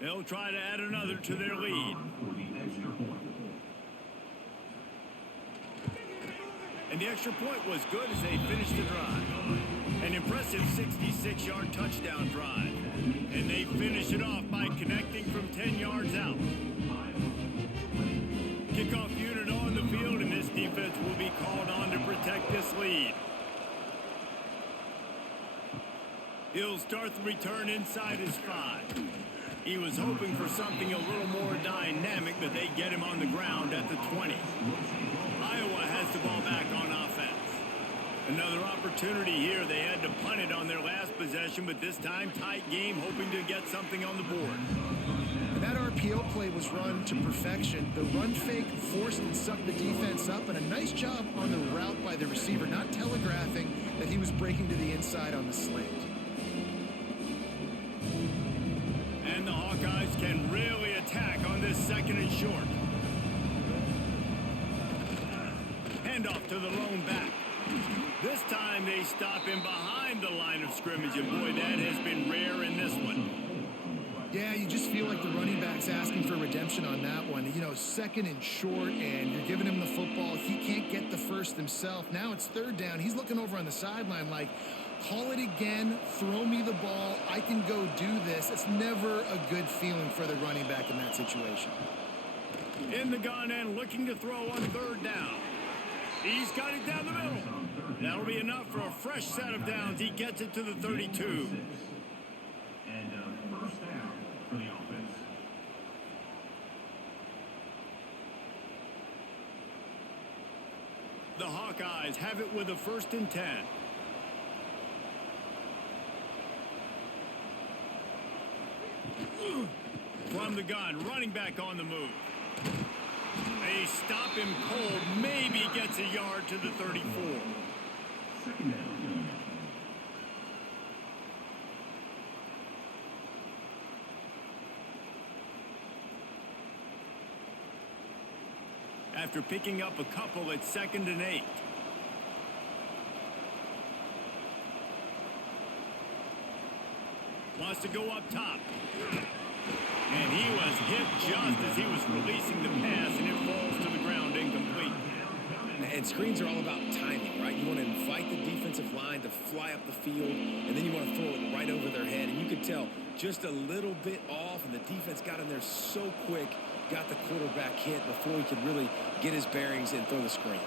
They'll try to add another to their lead. And the extra point was good as they finished the drive. An impressive 66-yard touchdown drive. And they finish it off by connecting from 10 yards out. Kickoff unit on the field, and this defense will be called on to protect this lead. He'll start the return inside his 5. He was hoping for something a little more dynamic, but they get him on the ground at the 20. Iowa has the ball back on offense. Another opportunity here. They had to punt it on their last possession, but this time tight game, hoping to get something on the board. And that RPO play was run to perfection. The run fake forced and sucked the defense up, and a nice job on the route by the receiver, not telegraphing that he was breaking to the inside on the slant. And the Hawkeyes can really attack on this 2nd and short. Handoff to the lone back. This time they stop him behind the line of scrimmage, and boy, that has been rare in this one. Yeah, you just feel like the running back's asking for redemption on that one. You know, 2nd and short, and you're giving him the football. He can't get the first himself. Now it's 3rd down. He's looking over on the sideline like, Call it again, throw me the ball, I can go do this. It's never a good feeling for the running back in that situation. In the gun and looking to throw on third down. He's got it down the middle. That'll be enough for a fresh set of downs. He gets it to the 32. And first down for the offense. The Hawkeyes have it with a 1st and 10. From the gun, running back on the move. They stop him cold, maybe gets a yard to the 34. Second down. After picking up a couple at 2nd and 8. Wants to go up top. And he was hit just as he was releasing the pass, and it falls to the ground incomplete. And screens are all about timing, right? You want to invite the defensive line to fly up the field, and then you want to throw it right over their head. And you could tell just a little bit off, and the defense got in there so quick, got the quarterback hit before he could really get his bearings and throw the screen.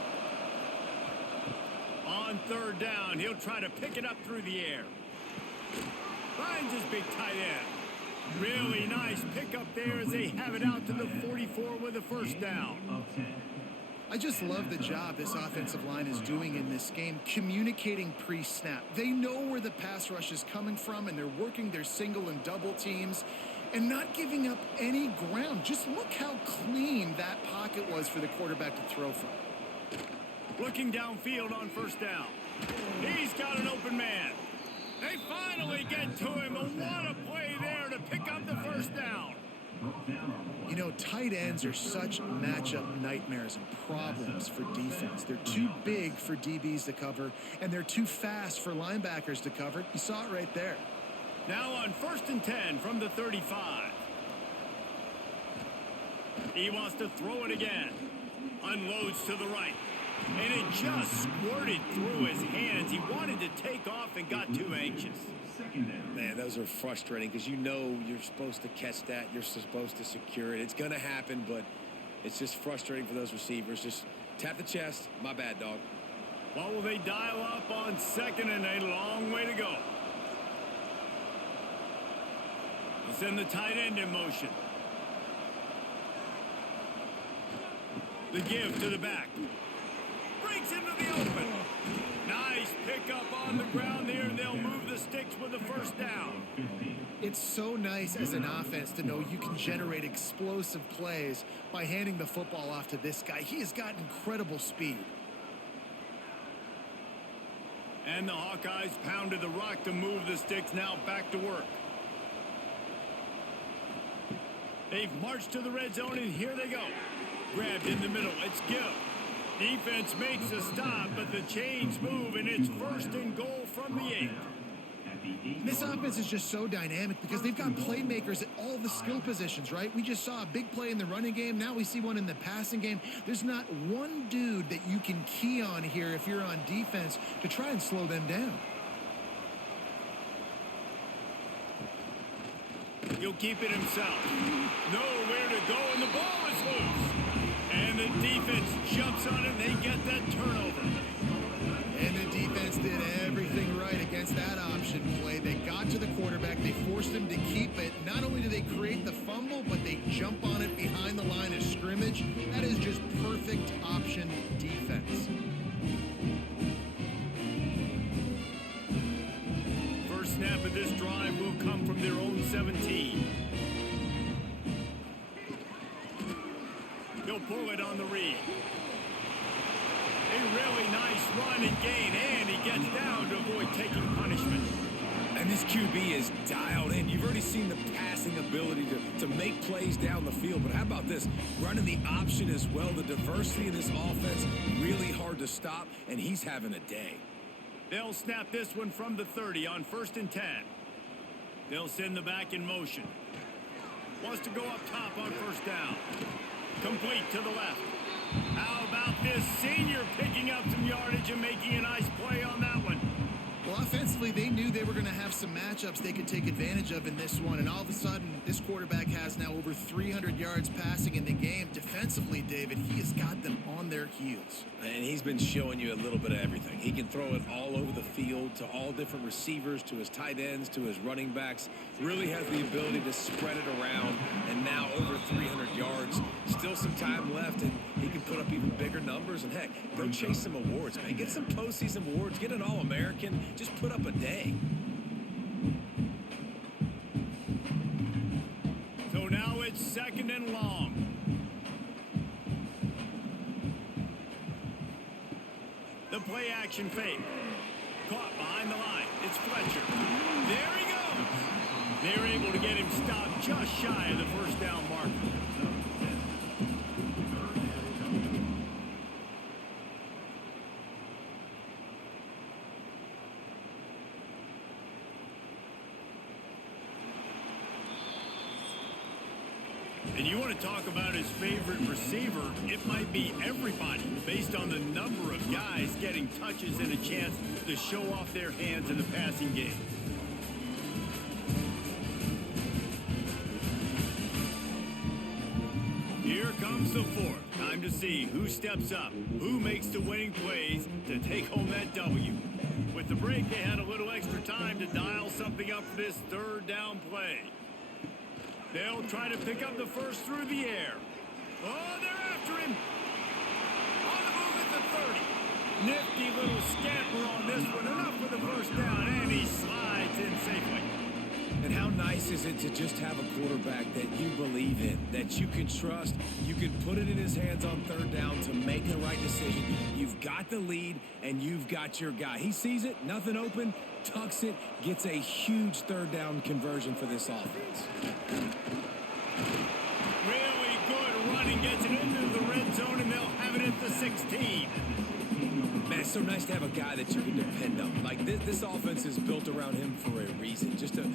On third down, he'll try to pick it up through the air. Finds his big tight end. Really nice pickup there as they have it out to the 44 with a 1st down. I just love the job this offensive line is doing in this game, communicating pre-snap. They know where the pass rush is coming from, and they're working their single and double teams and not giving up any ground. Just look how clean that pocket was for the quarterback to throw from. Looking downfield on 1st down. He's got an open man. They finally get to him. What a play there to pick up the 1st down. You know, tight ends are such matchup nightmares and problems for defense. They're too big for DBs to cover, and they're too fast for linebackers to cover. You saw it right there. Now on 1st and 10 from the 35. He wants to throw it again. Unloads to the right. And it just squirted through his hands. He wanted to take off and got too anxious. Man, those are frustrating because you know you're supposed to catch that. You're supposed to secure it. It's going to happen, but it's just frustrating for those receivers. Just tap the chest. My bad, dog. What will they dial up on 2nd and 8? Long way to go. He'll send the tight end in motion. The give to the back. Breaks into the open. Nice pickup on the ground there. They'll move the sticks with the 1st down. It's so nice as an offense to know you can generate explosive plays by handing the football off to this guy. He has got incredible speed. And the Hawkeyes pounded the rock to move the sticks. Now back to work. They've marched to the red zone, and here they go. Grabbed in the middle. It's Gill. Defense makes a stop, but the chains move, and it's 1st and goal from the 8. This offense is just so dynamic because they've got playmakers at all the skill positions, right? We just saw a big play in the running game. Now we see one in the passing game. There's not one dude that you can key on here if you're on defense to try and slow them down. He'll keep it himself. Nowhere to go, and the ball is loose. And the defense jumps on it, and they get that turnover. And the defense did everything right against that option play. They got to the quarterback. They forced him to keep it. Not only do they create the fumble, but they jump on it behind the line of scrimmage. That is just perfect option defense. First snap of this drive will come from their own 17. He'll pull it on the read. A really nice run and gain, and he gets down to avoid taking punishment. And this QB is dialed in. You've already seen the passing ability to make plays down the field. But how about this? Running the option as well. The diversity in this offense, really hard to stop, and he's having a day. They'll snap this one from the 30 on 1st and 10. They'll send the back in motion. Wants to go up top on 1st down. Complete to the left. How about this senior picking up some yardage and making a nice play on that one? Well, Well, offensively, they knew they were going to have some matchups they could take advantage of in this one, and all of a sudden, this quarterback has now over 300 yards passing in the game. Defensively, David, he has got them on their heels. And he's been showing you a little bit of everything. He can throw it all over the field to all different receivers, to his tight ends, to his running backs. Really has the ability to spread it around, and now over 300 yards. Still some time left, and he can put up even bigger numbers. And heck, go chase some awards, man. Get some postseason awards. Get an All-American. Just put up a day. So now it's 2nd and long. The play action fake. Caught behind the line. It's Fletcher. There he goes. They're able to get him stopped just shy of the first down marker. And you want to talk about his favorite receiver, it might be everybody based on the number of guys getting touches and a chance to show off their hands in the passing game. Here comes the fourth. Time to see who steps up, who makes the winning plays to take home that W. With the break, they had a little extra time to dial something up for this 3rd down play. They'll try to pick up the first through the air. Oh, they're after him. On the move at the 30. Nifty little scamper on this one. Enough for the first down, and he slides in safely. And how nice is it to just have a quarterback that you believe in, that you can trust, you can put it in his hands on 3rd down to make the right decision. You've got the lead, and you've got your guy. He sees it, nothing open, tucks it, gets a huge 3rd down conversion for this offense. Really good running, gets it into the red zone, and they'll have it at the 16. Man, it's so nice to have a guy that you can depend on. Like, this offense is built around him for a reason. Just a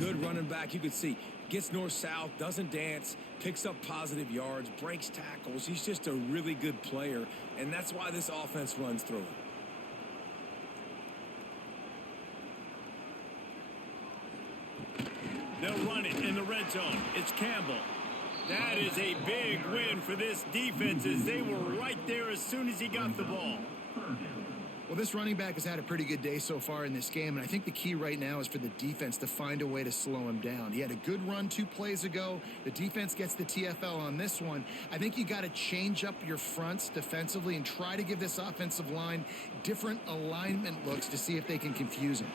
good running back. You could see, gets north-south, doesn't dance, picks up positive yards, breaks tackles. He's just a really good player, and that's why this offense runs through him. They'll run it in the red zone. It's Campbell. That is a big win for this defense, as they were right there as soon as he got the ball. Well, this running back has had a pretty good day so far in this game, and I think the key right now is for the defense to find a way to slow him down. He had a good run 2 plays ago. The defense gets the TFL on this one. I think you got to change up your fronts defensively and try to give this offensive line different alignment looks to see if they can confuse him.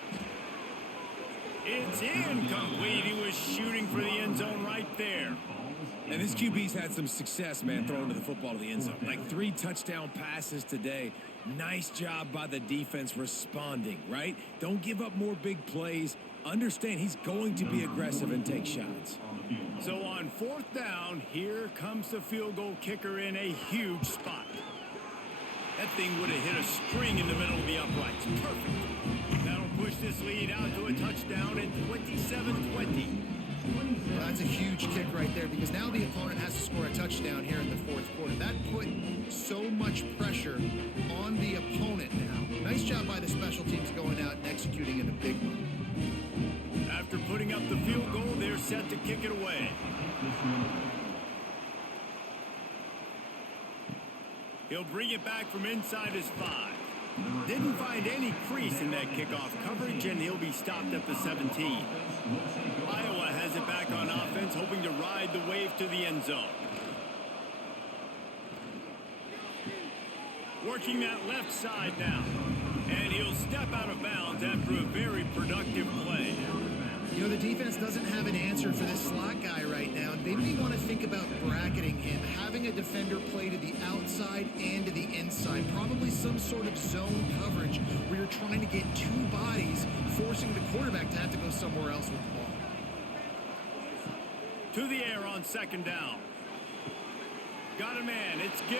It's incomplete. He was shooting for the end zone right there. And this QB's had some success, man, throwing the football to the end zone. Like 3 touchdown passes today. Nice job by the defense responding, right? Don't give up more big plays. Understand he's going to be aggressive and take shots. So on 4th down, here comes the field goal kicker in a huge spot. That thing would have hit a string in the middle of the uprights. Perfect. That'll push this lead out to a touchdown at 27-20. Well, that's a huge kick right there, because now the opponent has to score a touchdown here in the 4th quarter. That put so much pressure on the opponent now. Nice job by the special teams going out and executing in a big moment. After putting up the field goal, they're set to kick it away. He'll bring it back from inside his 5. Didn't find any crease in that kickoff coverage, and he'll be stopped at the 17. Iowa has it back on offense, hoping to ride the wave to the end zone. Working that left side now. And he'll step out of bounds after a very productive play. You know, the defense doesn't have an answer for this slot guy right now. They may want to think about bracketing him, having a defender play to the outside and to the inside. Probably some sort of zone coverage where you're trying to get 2 bodies, forcing the quarterback to have to go somewhere else with the ball. To the air on 2nd down. Got a man. It's Gill.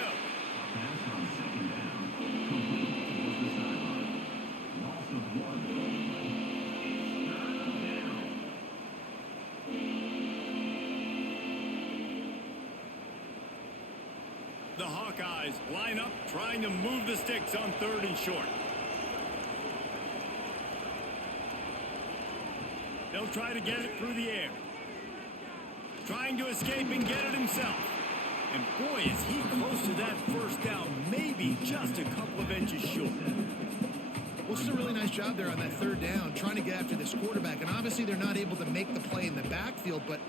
The Hawkeyes line up, trying to move the sticks on 3rd and short. try to get it through the air. Trying to escape and get it himself. And boy, is he close to that first down, maybe just a couple of inches short. Well, it's a really nice job there on that third down, trying to get after this quarterback. And obviously they're not able to make the play in the backfield, but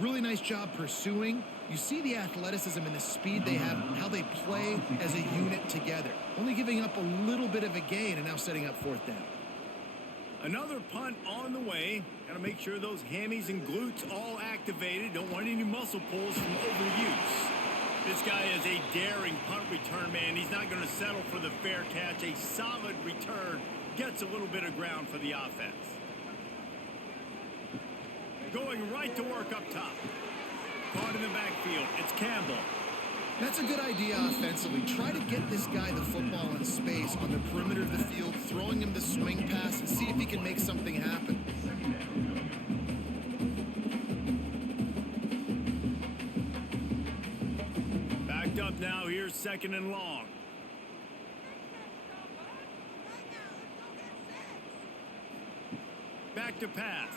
really nice job pursuing. You see the athleticism and the speed they have, how they play as a unit together. Only giving up a little bit of a gain and now setting up fourth down. Another punt on the way. Got to make sure those hammies and glutes all activated. Don't want any muscle pulls from overuse. This guy is a daring punt return man. He's not going to settle for the fair catch. A solid return gets a little bit of ground for the offense. Going right to work up top. Caught in the backfield. It's Campbell. That's a good idea offensively. Try to get this guy the football in space on the perimeter of the field, throwing him the swing pass and see if he can make something happen. Backed up now. Here's second and long. Back to pass.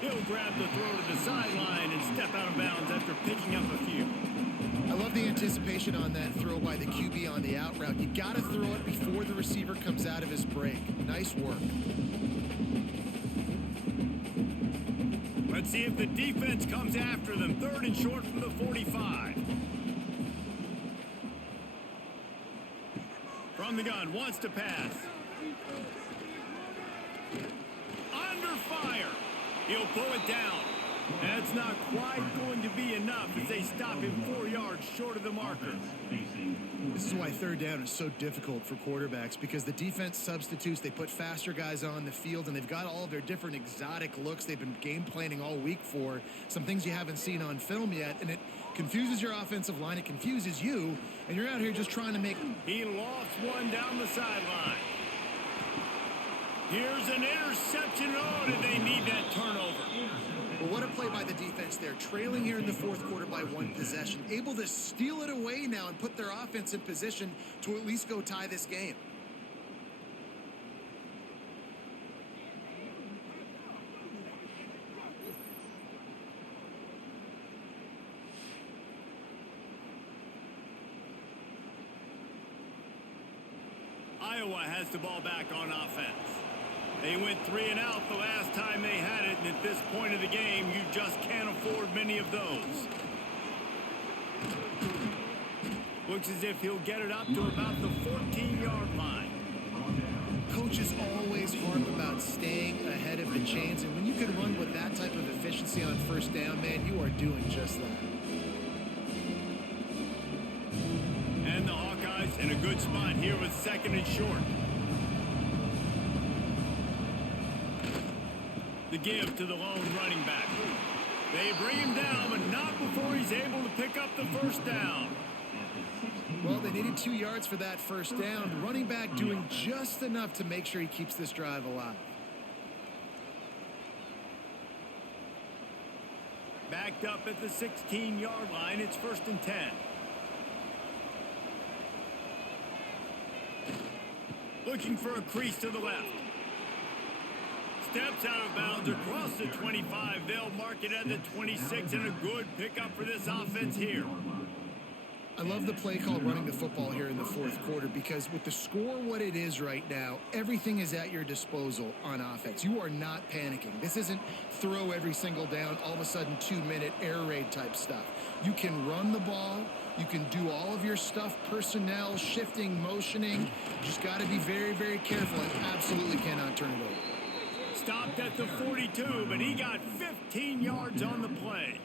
He'll grab the throw to the sideline and step out of bounds after picking up a few. I love the anticipation on that throw by the QB on the out route. You got to throw it before the receiver comes out of his break. Nice work. Let's see if the defense comes after them. Third and short from the 45. From the gun, wants to pass. Under fire. He'll pull it down. That's not quite going to be enough as they stop him 4 yards short of the marker. This is why third down is so difficult for quarterbacks, because the defense substitutes. They put faster guys on the field, and they've got all of their different exotic looks they've been game planning all week for. Some things you haven't seen on film yet, and it confuses your offensive line. It confuses you, and you're out here just trying to make... He lost one down the sideline. Here's an interception. Oh, did they need that turnover? Well, what a play by the defense there. Trailing here in the fourth quarter by one possession. Able to steal it away now and put their offense in position to at least go tie this game. Iowa has the ball back on offense. They went 3 and out the last time they had it, and at this point of the game, you just can't afford many of those. Looks as if he'll get it up to about the 14-yard line. Coaches always harp about staying ahead of the chains, and when you can run with that type of efficiency on first down, man, you are doing just that. And the Hawkeyes in a good spot here with second and short. The give to the lone running back. They bring him down, but not before he's able to pick up the first down. Well, they needed 2 yards for that first down. The running back doing just enough to make sure he keeps this drive alive. Backed up at the 16-yard line. It's first and 10. Looking for a crease to the left. Steps out of bounds across the 25. They'll mark it at the 26, and a good pickup for this offense here. I love the play call running the football here in the fourth quarter, because with the score what it is right now, everything is at your disposal on offense. You are not panicking. This isn't throw every single down, all of a sudden 2-minute air raid type stuff. You can run the ball. You can do all of your stuff, personnel, shifting, motioning. You just got to be very, very careful and absolutely cannot turn it over. Stopped at the 42, but he got 15 yards on the play.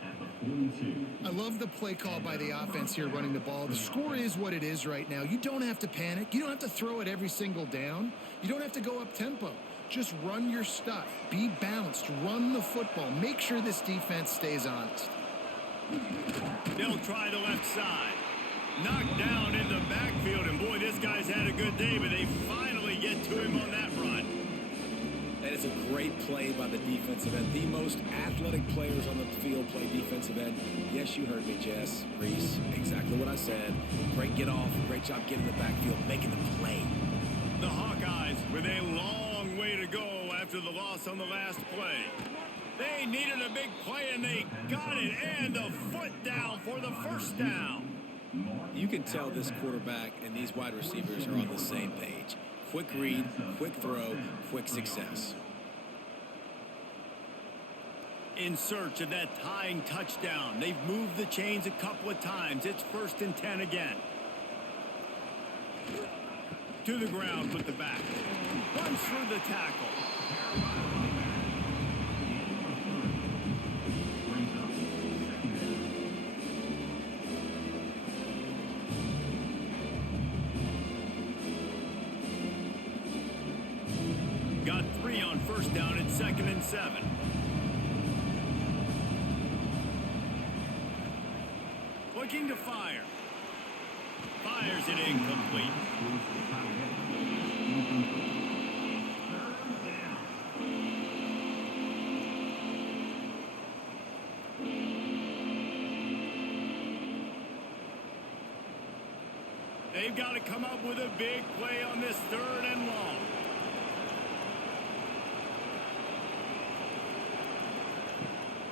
I love the play call by the offense here running the ball. The score is what it is right now. You don't have to panic. You don't have to throw it every single down. You don't have to go up tempo. Just run your stuff. Be balanced. Run the football. Make sure this defense stays honest. They'll try the left side. Knocked down in the backfield, and boy, this guy's had a good day, but they finally get to him on that run. That is a great play by the defensive end. The most athletic players on the field play defensive end. Yes, you heard me, Jess, Reese. Exactly what I said. Great get off. Great job getting the backfield, making the play. The Hawkeyes with a long way to go after after the loss on the last play. They needed a big play, and they got it, and the foot down for the first down. You can tell this quarterback and these wide receivers are on the same page. Quick read, quick throw, quick success. In search of that tying touchdown. They've moved the chains a couple of times. It's 1st and 10 again. To the ground with the back. Runs through the tackle. Got 3 on 1st down at 2nd and 7. Looking to fire. Fires it incomplete. They've got to come up with a big play on this 3rd and long.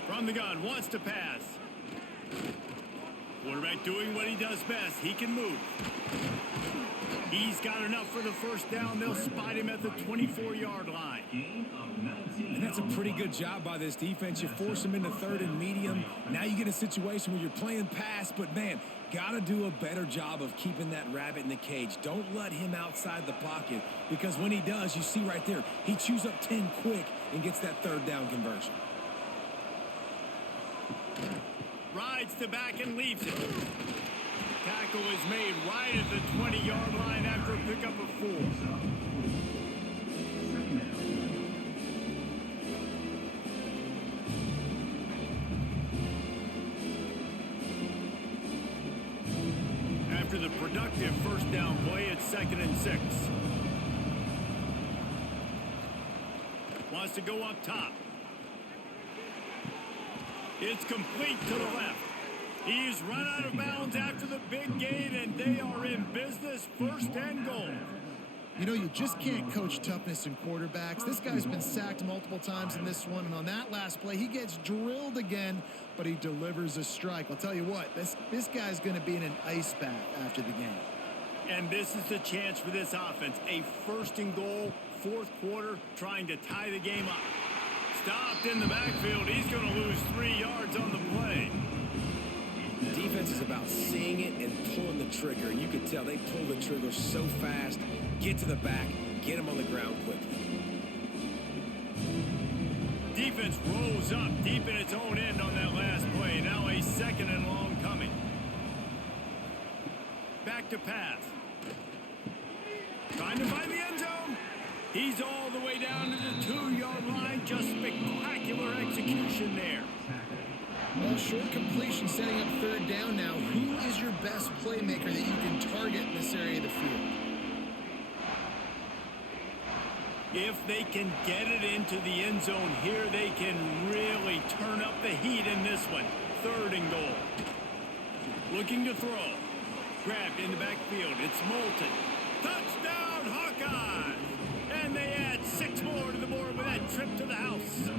From the gun, wants to pass. Quarterback doing what he does best. He can move. He's got enough for the 1st down. They'll spot him at the 24-yard line. And that's a pretty good job by this defense. You force him into 3rd and medium. Now you get a situation where you're playing pass, but man, got to do a better job of keeping that rabbit in the cage. Don't let him outside the pocket, because when he does, you see right there, he chews up 10 quick and gets that 3rd down conversion. Rides to back and leaves it. Tackle is made right at the 20-yard line after a pickup of 4. After the productive 1st down play, it's 2nd and 6. Wants to go up top. It's complete to the left. He's run out of bounds after the big gain, and they are in business. 1st and goal. You know, you just can't coach toughness in quarterbacks. This guy's been sacked multiple times in this one, and on that last play, he gets drilled again, but he delivers a strike. I'll tell you what, this guy's going to be in an ice bath after the game. And this is the chance for this offense. A 1st and goal, 4th quarter, trying to tie the game up. Stopped in the backfield. He's going to lose 3 yards on the play. Defense is about seeing it and pulling the trigger. And you can tell they pull the trigger so fast, get to the back, get him on the ground quickly. Defense rolls up deep in its own end on that last play. Now a 2nd and long coming. Back to pass. Trying to find the end zone. He's all the way down to the 2-yard line. Just spectacular execution there. Well, short completion setting up 3rd down now. Who is your best playmaker that you can target in this area of the field? If they can get it into the end zone here, they can really turn up the heat in this one. 3rd and goal. Looking to throw. Grabbed in the backfield. It's Moulton. Touchdown, Hawkeyes! And they add 6 more to the board with that trip to the house.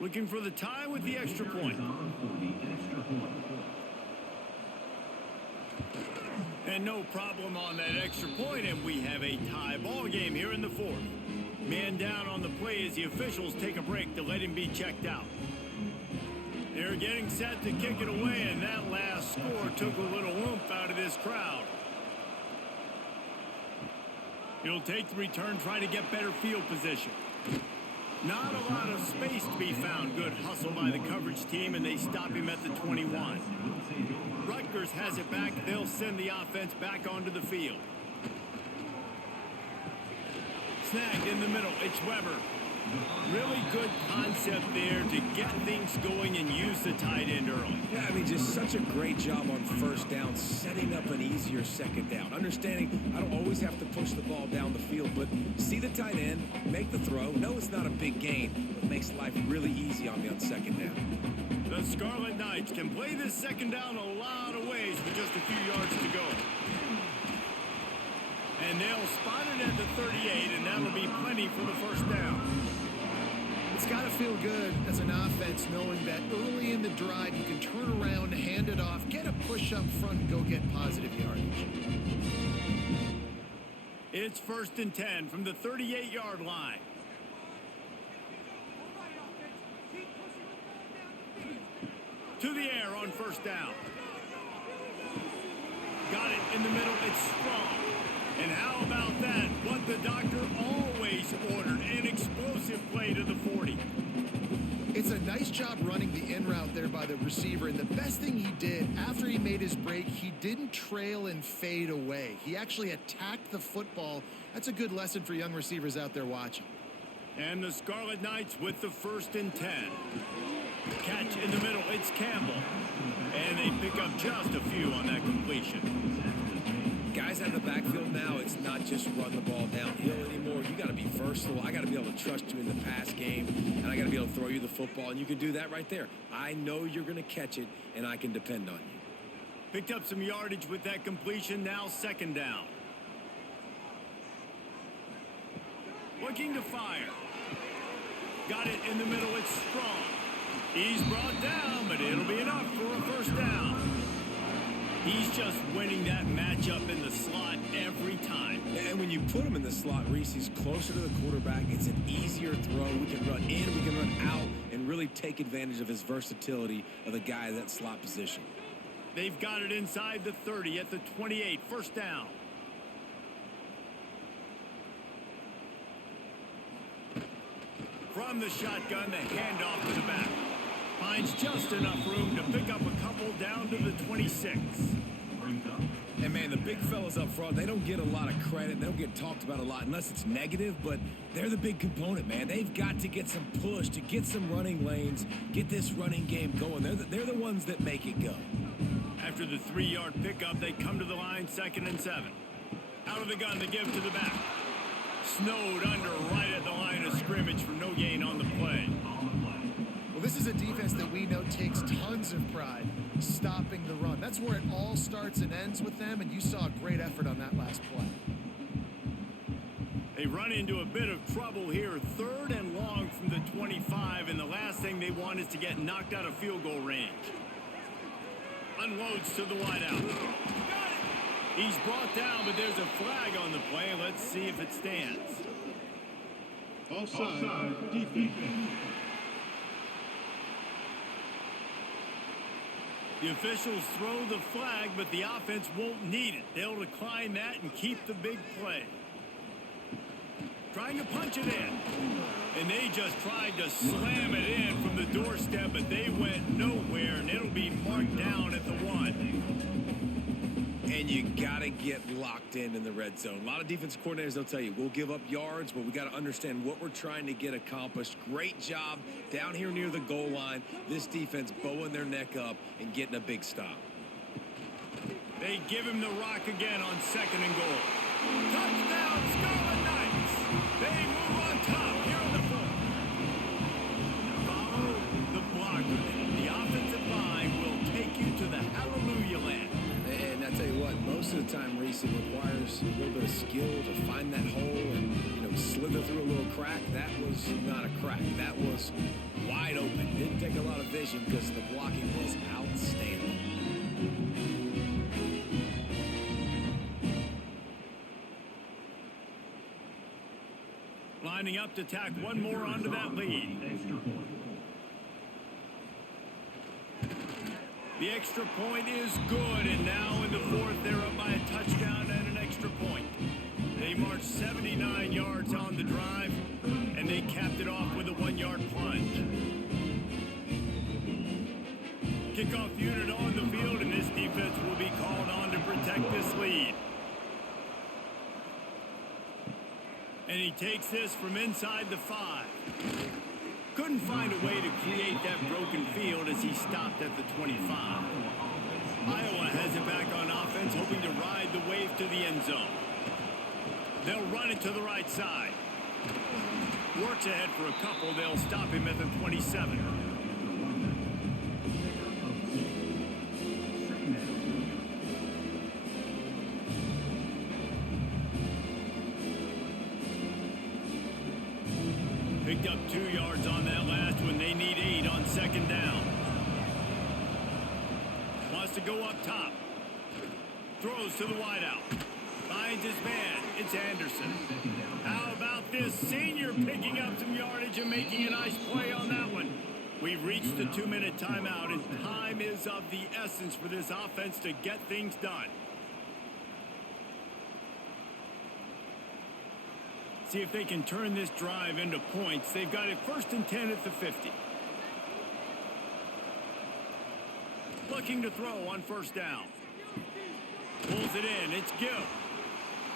Looking for the tie with the extra point. And no problem on that extra point, and we have a tie ball game here in the 4th. Man down on the play as the officials take a break to let him be checked out. They're getting set to kick it away, and that last score took a little oomph out of this crowd. He'll take the return, try to get better field position. Not a lot of space to be found. Good hustle by the coverage team, and they stop him at the 21. Rutgers has it back. They'll send the offense back onto the field. Snagged in the middle. It's Weber. Really good concept there to get things going and use the tight end early. Yeah, I mean, just such a great job on first down, setting up an easier second down. Understanding I don't always have to push the ball down the field, but see the tight end, make the throw. No, it's not a big gain, but makes life really easy on me on second down. The Scarlet Knights can play this second down a lot of ways with just a few yards to go. And they'll spot it at the 38, and that'll be plenty for the first down. It's got to feel good as an offense knowing that early in the drive you can turn around, hand it off, get a push up front, and go get positive yardage. It's 1st and 10 from the 38-yard line. To the air on first down. Got it in the middle. It's strong. And how about that? What the doctor always ordered, an explosive play to the 40. It's a nice job running the in route there by the receiver. And the best thing he did after he made his break, he didn't trail and fade away. He actually attacked the football. That's a good lesson for young receivers out there watching. And the Scarlet Knights with the 1st and 10. Catch in the middle. It's Campbell. And they pick up just a few on that completion. Guys out of the backfield now, it's not just run the ball downhill anymore. You got to be versatile. I got to be able to trust you in the pass game, and I got to be able to throw you the football, and you can do that right there. I know you're going to catch it, and I can depend on you. Picked up some yardage with that completion. Now 2nd down. Looking to fire. Got it in the middle. It's strong. He's brought down, but it'll be enough for a first down. He's just winning that matchup in the slot every time. And when you put him in the slot, Reese, he's closer to the quarterback. It's an easier throw. We can run in, we can run out, and really take advantage of his versatility of the guy in that slot position. They've got it inside the 30 at the 28. First down. From the shotgun, the handoff to the back. Finds just enough room to pick up a couple down to the 26. And, man, the big fellas up front, they don't get a lot of credit. They don't get talked about a lot unless it's negative, but they're the big component, man. They've got to get some push, to get some running lanes, get this running game going. They're the ones that make it go. After the 3-yard pickup, they come to the line, 2nd and 7. Out of the gun, they give to the back. Snowed under right at the line of scrimmage for no gain on the play. Well, this is a defense that we know takes tons of pride stopping the run. That's where it all starts and ends with them, and you saw a great effort on that last play. They run into a bit of trouble here, 3rd and long from the 25, and the last thing they want is to get knocked out of field goal range. Unloads to the wideout. He's brought down, but there's a flag on the play. Let's see if it stands. Offside, defense. The officials throw the flag, but the offense won't need it. They'll decline that and keep the big play. Trying to punch it in. And they just tried to slam it in from the doorstep, but they went nowhere, and it'll be marked down at the 1. And you got to get locked in the red zone. A lot of defense coordinators, they'll tell you, we'll give up yards, but we got to understand what we're trying to get accomplished. Great job down here near the goal line. This defense bowing their neck up and getting a big stop. They give him the rock again on 2nd and goal. Touchdown, Scarlet Knights! They move on top here on the 4th. Follow the blocker. The offensive line will take you to the hallelujah land. And I tell you what, most of the time, Reese, it requires a little bit of skill to find that hole and, slither through a little crack. That was not a crack. That was wide open. Didn't take a lot of vision because the blocking was outstanding. Lining up to tack one more onto that lead. The extra point is good, and now in the 4th, they're up by a touchdown and an extra point. They marched 79 yards on the drive, and they capped it off with a 1-yard plunge. Kickoff unit on the field, and this defense will be called on to protect this lead. And he takes this from inside the 5. Couldn't find a way to create that broken field as he stopped at the 25. Iowa has it back on offense, hoping to ride the wave to the end zone. They'll run it to the right side. Works ahead for a couple. They'll stop him at the 27. Picked up 2 yards on that last one. They need 8 on second down. Wants to go up top. Throws to the wideout. Finds his man. It's Anderson. How about this senior picking up some yardage and making a nice play on that one? We've reached the 2-minute timeout, and time is of the essence for this offense to get things done. See if they can turn this drive into points. They've got it 1st and 10 at the 50. Looking to throw on 1st down. Pulls it in. It's Gill.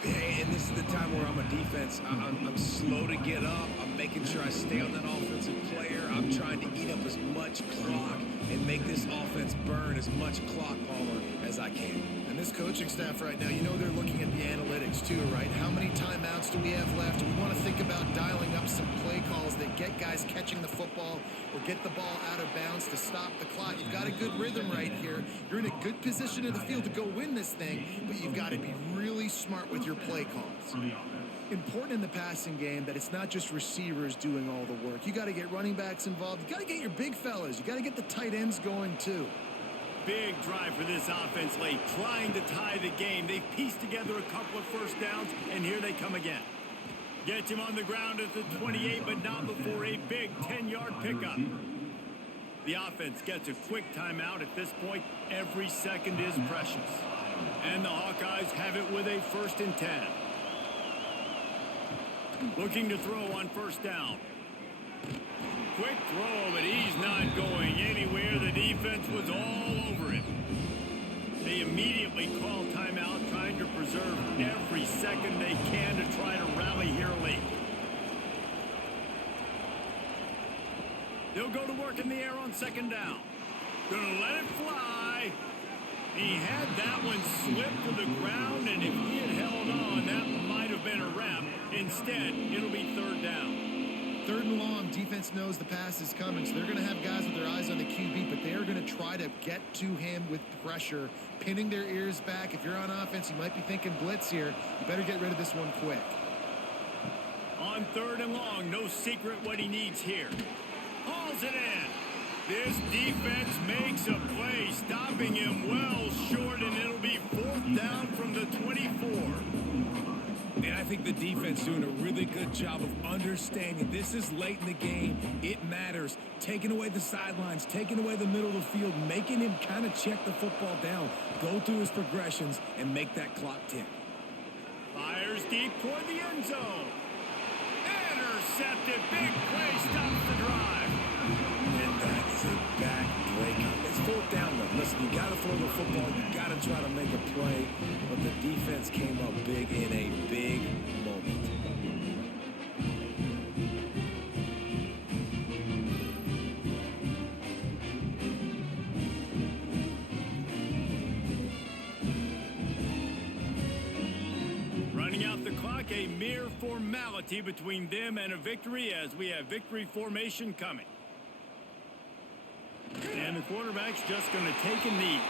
Hey, and this is the time where I'm a defense. I'm slow to get up. I'm making sure I stay on that offensive player. I'm trying to eat up as much clock and make this offense burn as much clock, Palmer, as I can. And this coaching staff right now, you know they're looking at the analytics too, right? How many timeouts do we have left? We want to think about dialing up some play calls that get guys catching the football or get the ball out of bounds to stop the clock. You've got a good rhythm right here. You're in a good position in the field to go win this thing, but you've got to be really smart with your play calls. Important in the passing game that it's not just receivers doing all the work. You got to get running backs involved. You got to get your big fellas. You got to get the tight ends going too. Big drive for this offense late, trying to tie the game. They've pieced together a couple of 1st downs, and here they come again. Gets him on the ground at the 28, but not before a big 10-yard pickup. The offense gets a quick timeout at this point. Every second is precious. And the Hawkeyes have it with a 1st and 10. Looking to throw on 1st down. Quick throw, but he's not going anywhere. The defense was all over him. They immediately call timeout, trying to preserve every second they can to try to rally here late. They'll go to work in the air on 2nd down. Gonna let it fly. He had that one slip to the ground, and if he had held on, that might have been a wrap. Instead, it'll be 3rd down. 3rd and long, defense knows the pass is coming, so they're going to have guys with their eyes on the QB, but they are going to try to get to him with pressure, pinning their ears back. If you're on offense, you might be thinking blitz here. You better get rid of this one quick. On 3rd and long, no secret what he needs here. Hauls it in. This defense makes a play, stopping him well short, and it'll be 4th down from the 24. And I think the defense doing a really good job of understanding this is late in the game. It matters. Taking away the sidelines, taking away the middle of the field, making him kind of check the football down, go through his progressions, and make that clock tick. Fires deep toward the end zone. Intercepted. Big play stops the drive. And that is a back-breaker. It's 4th down, though. Listen, you got to throw the football. You got to try to make a play. But the defense came up big in a big moment. Running out the clock, a mere formality between them and a victory as we have victory formation coming. And the quarterback's just going to take a knee.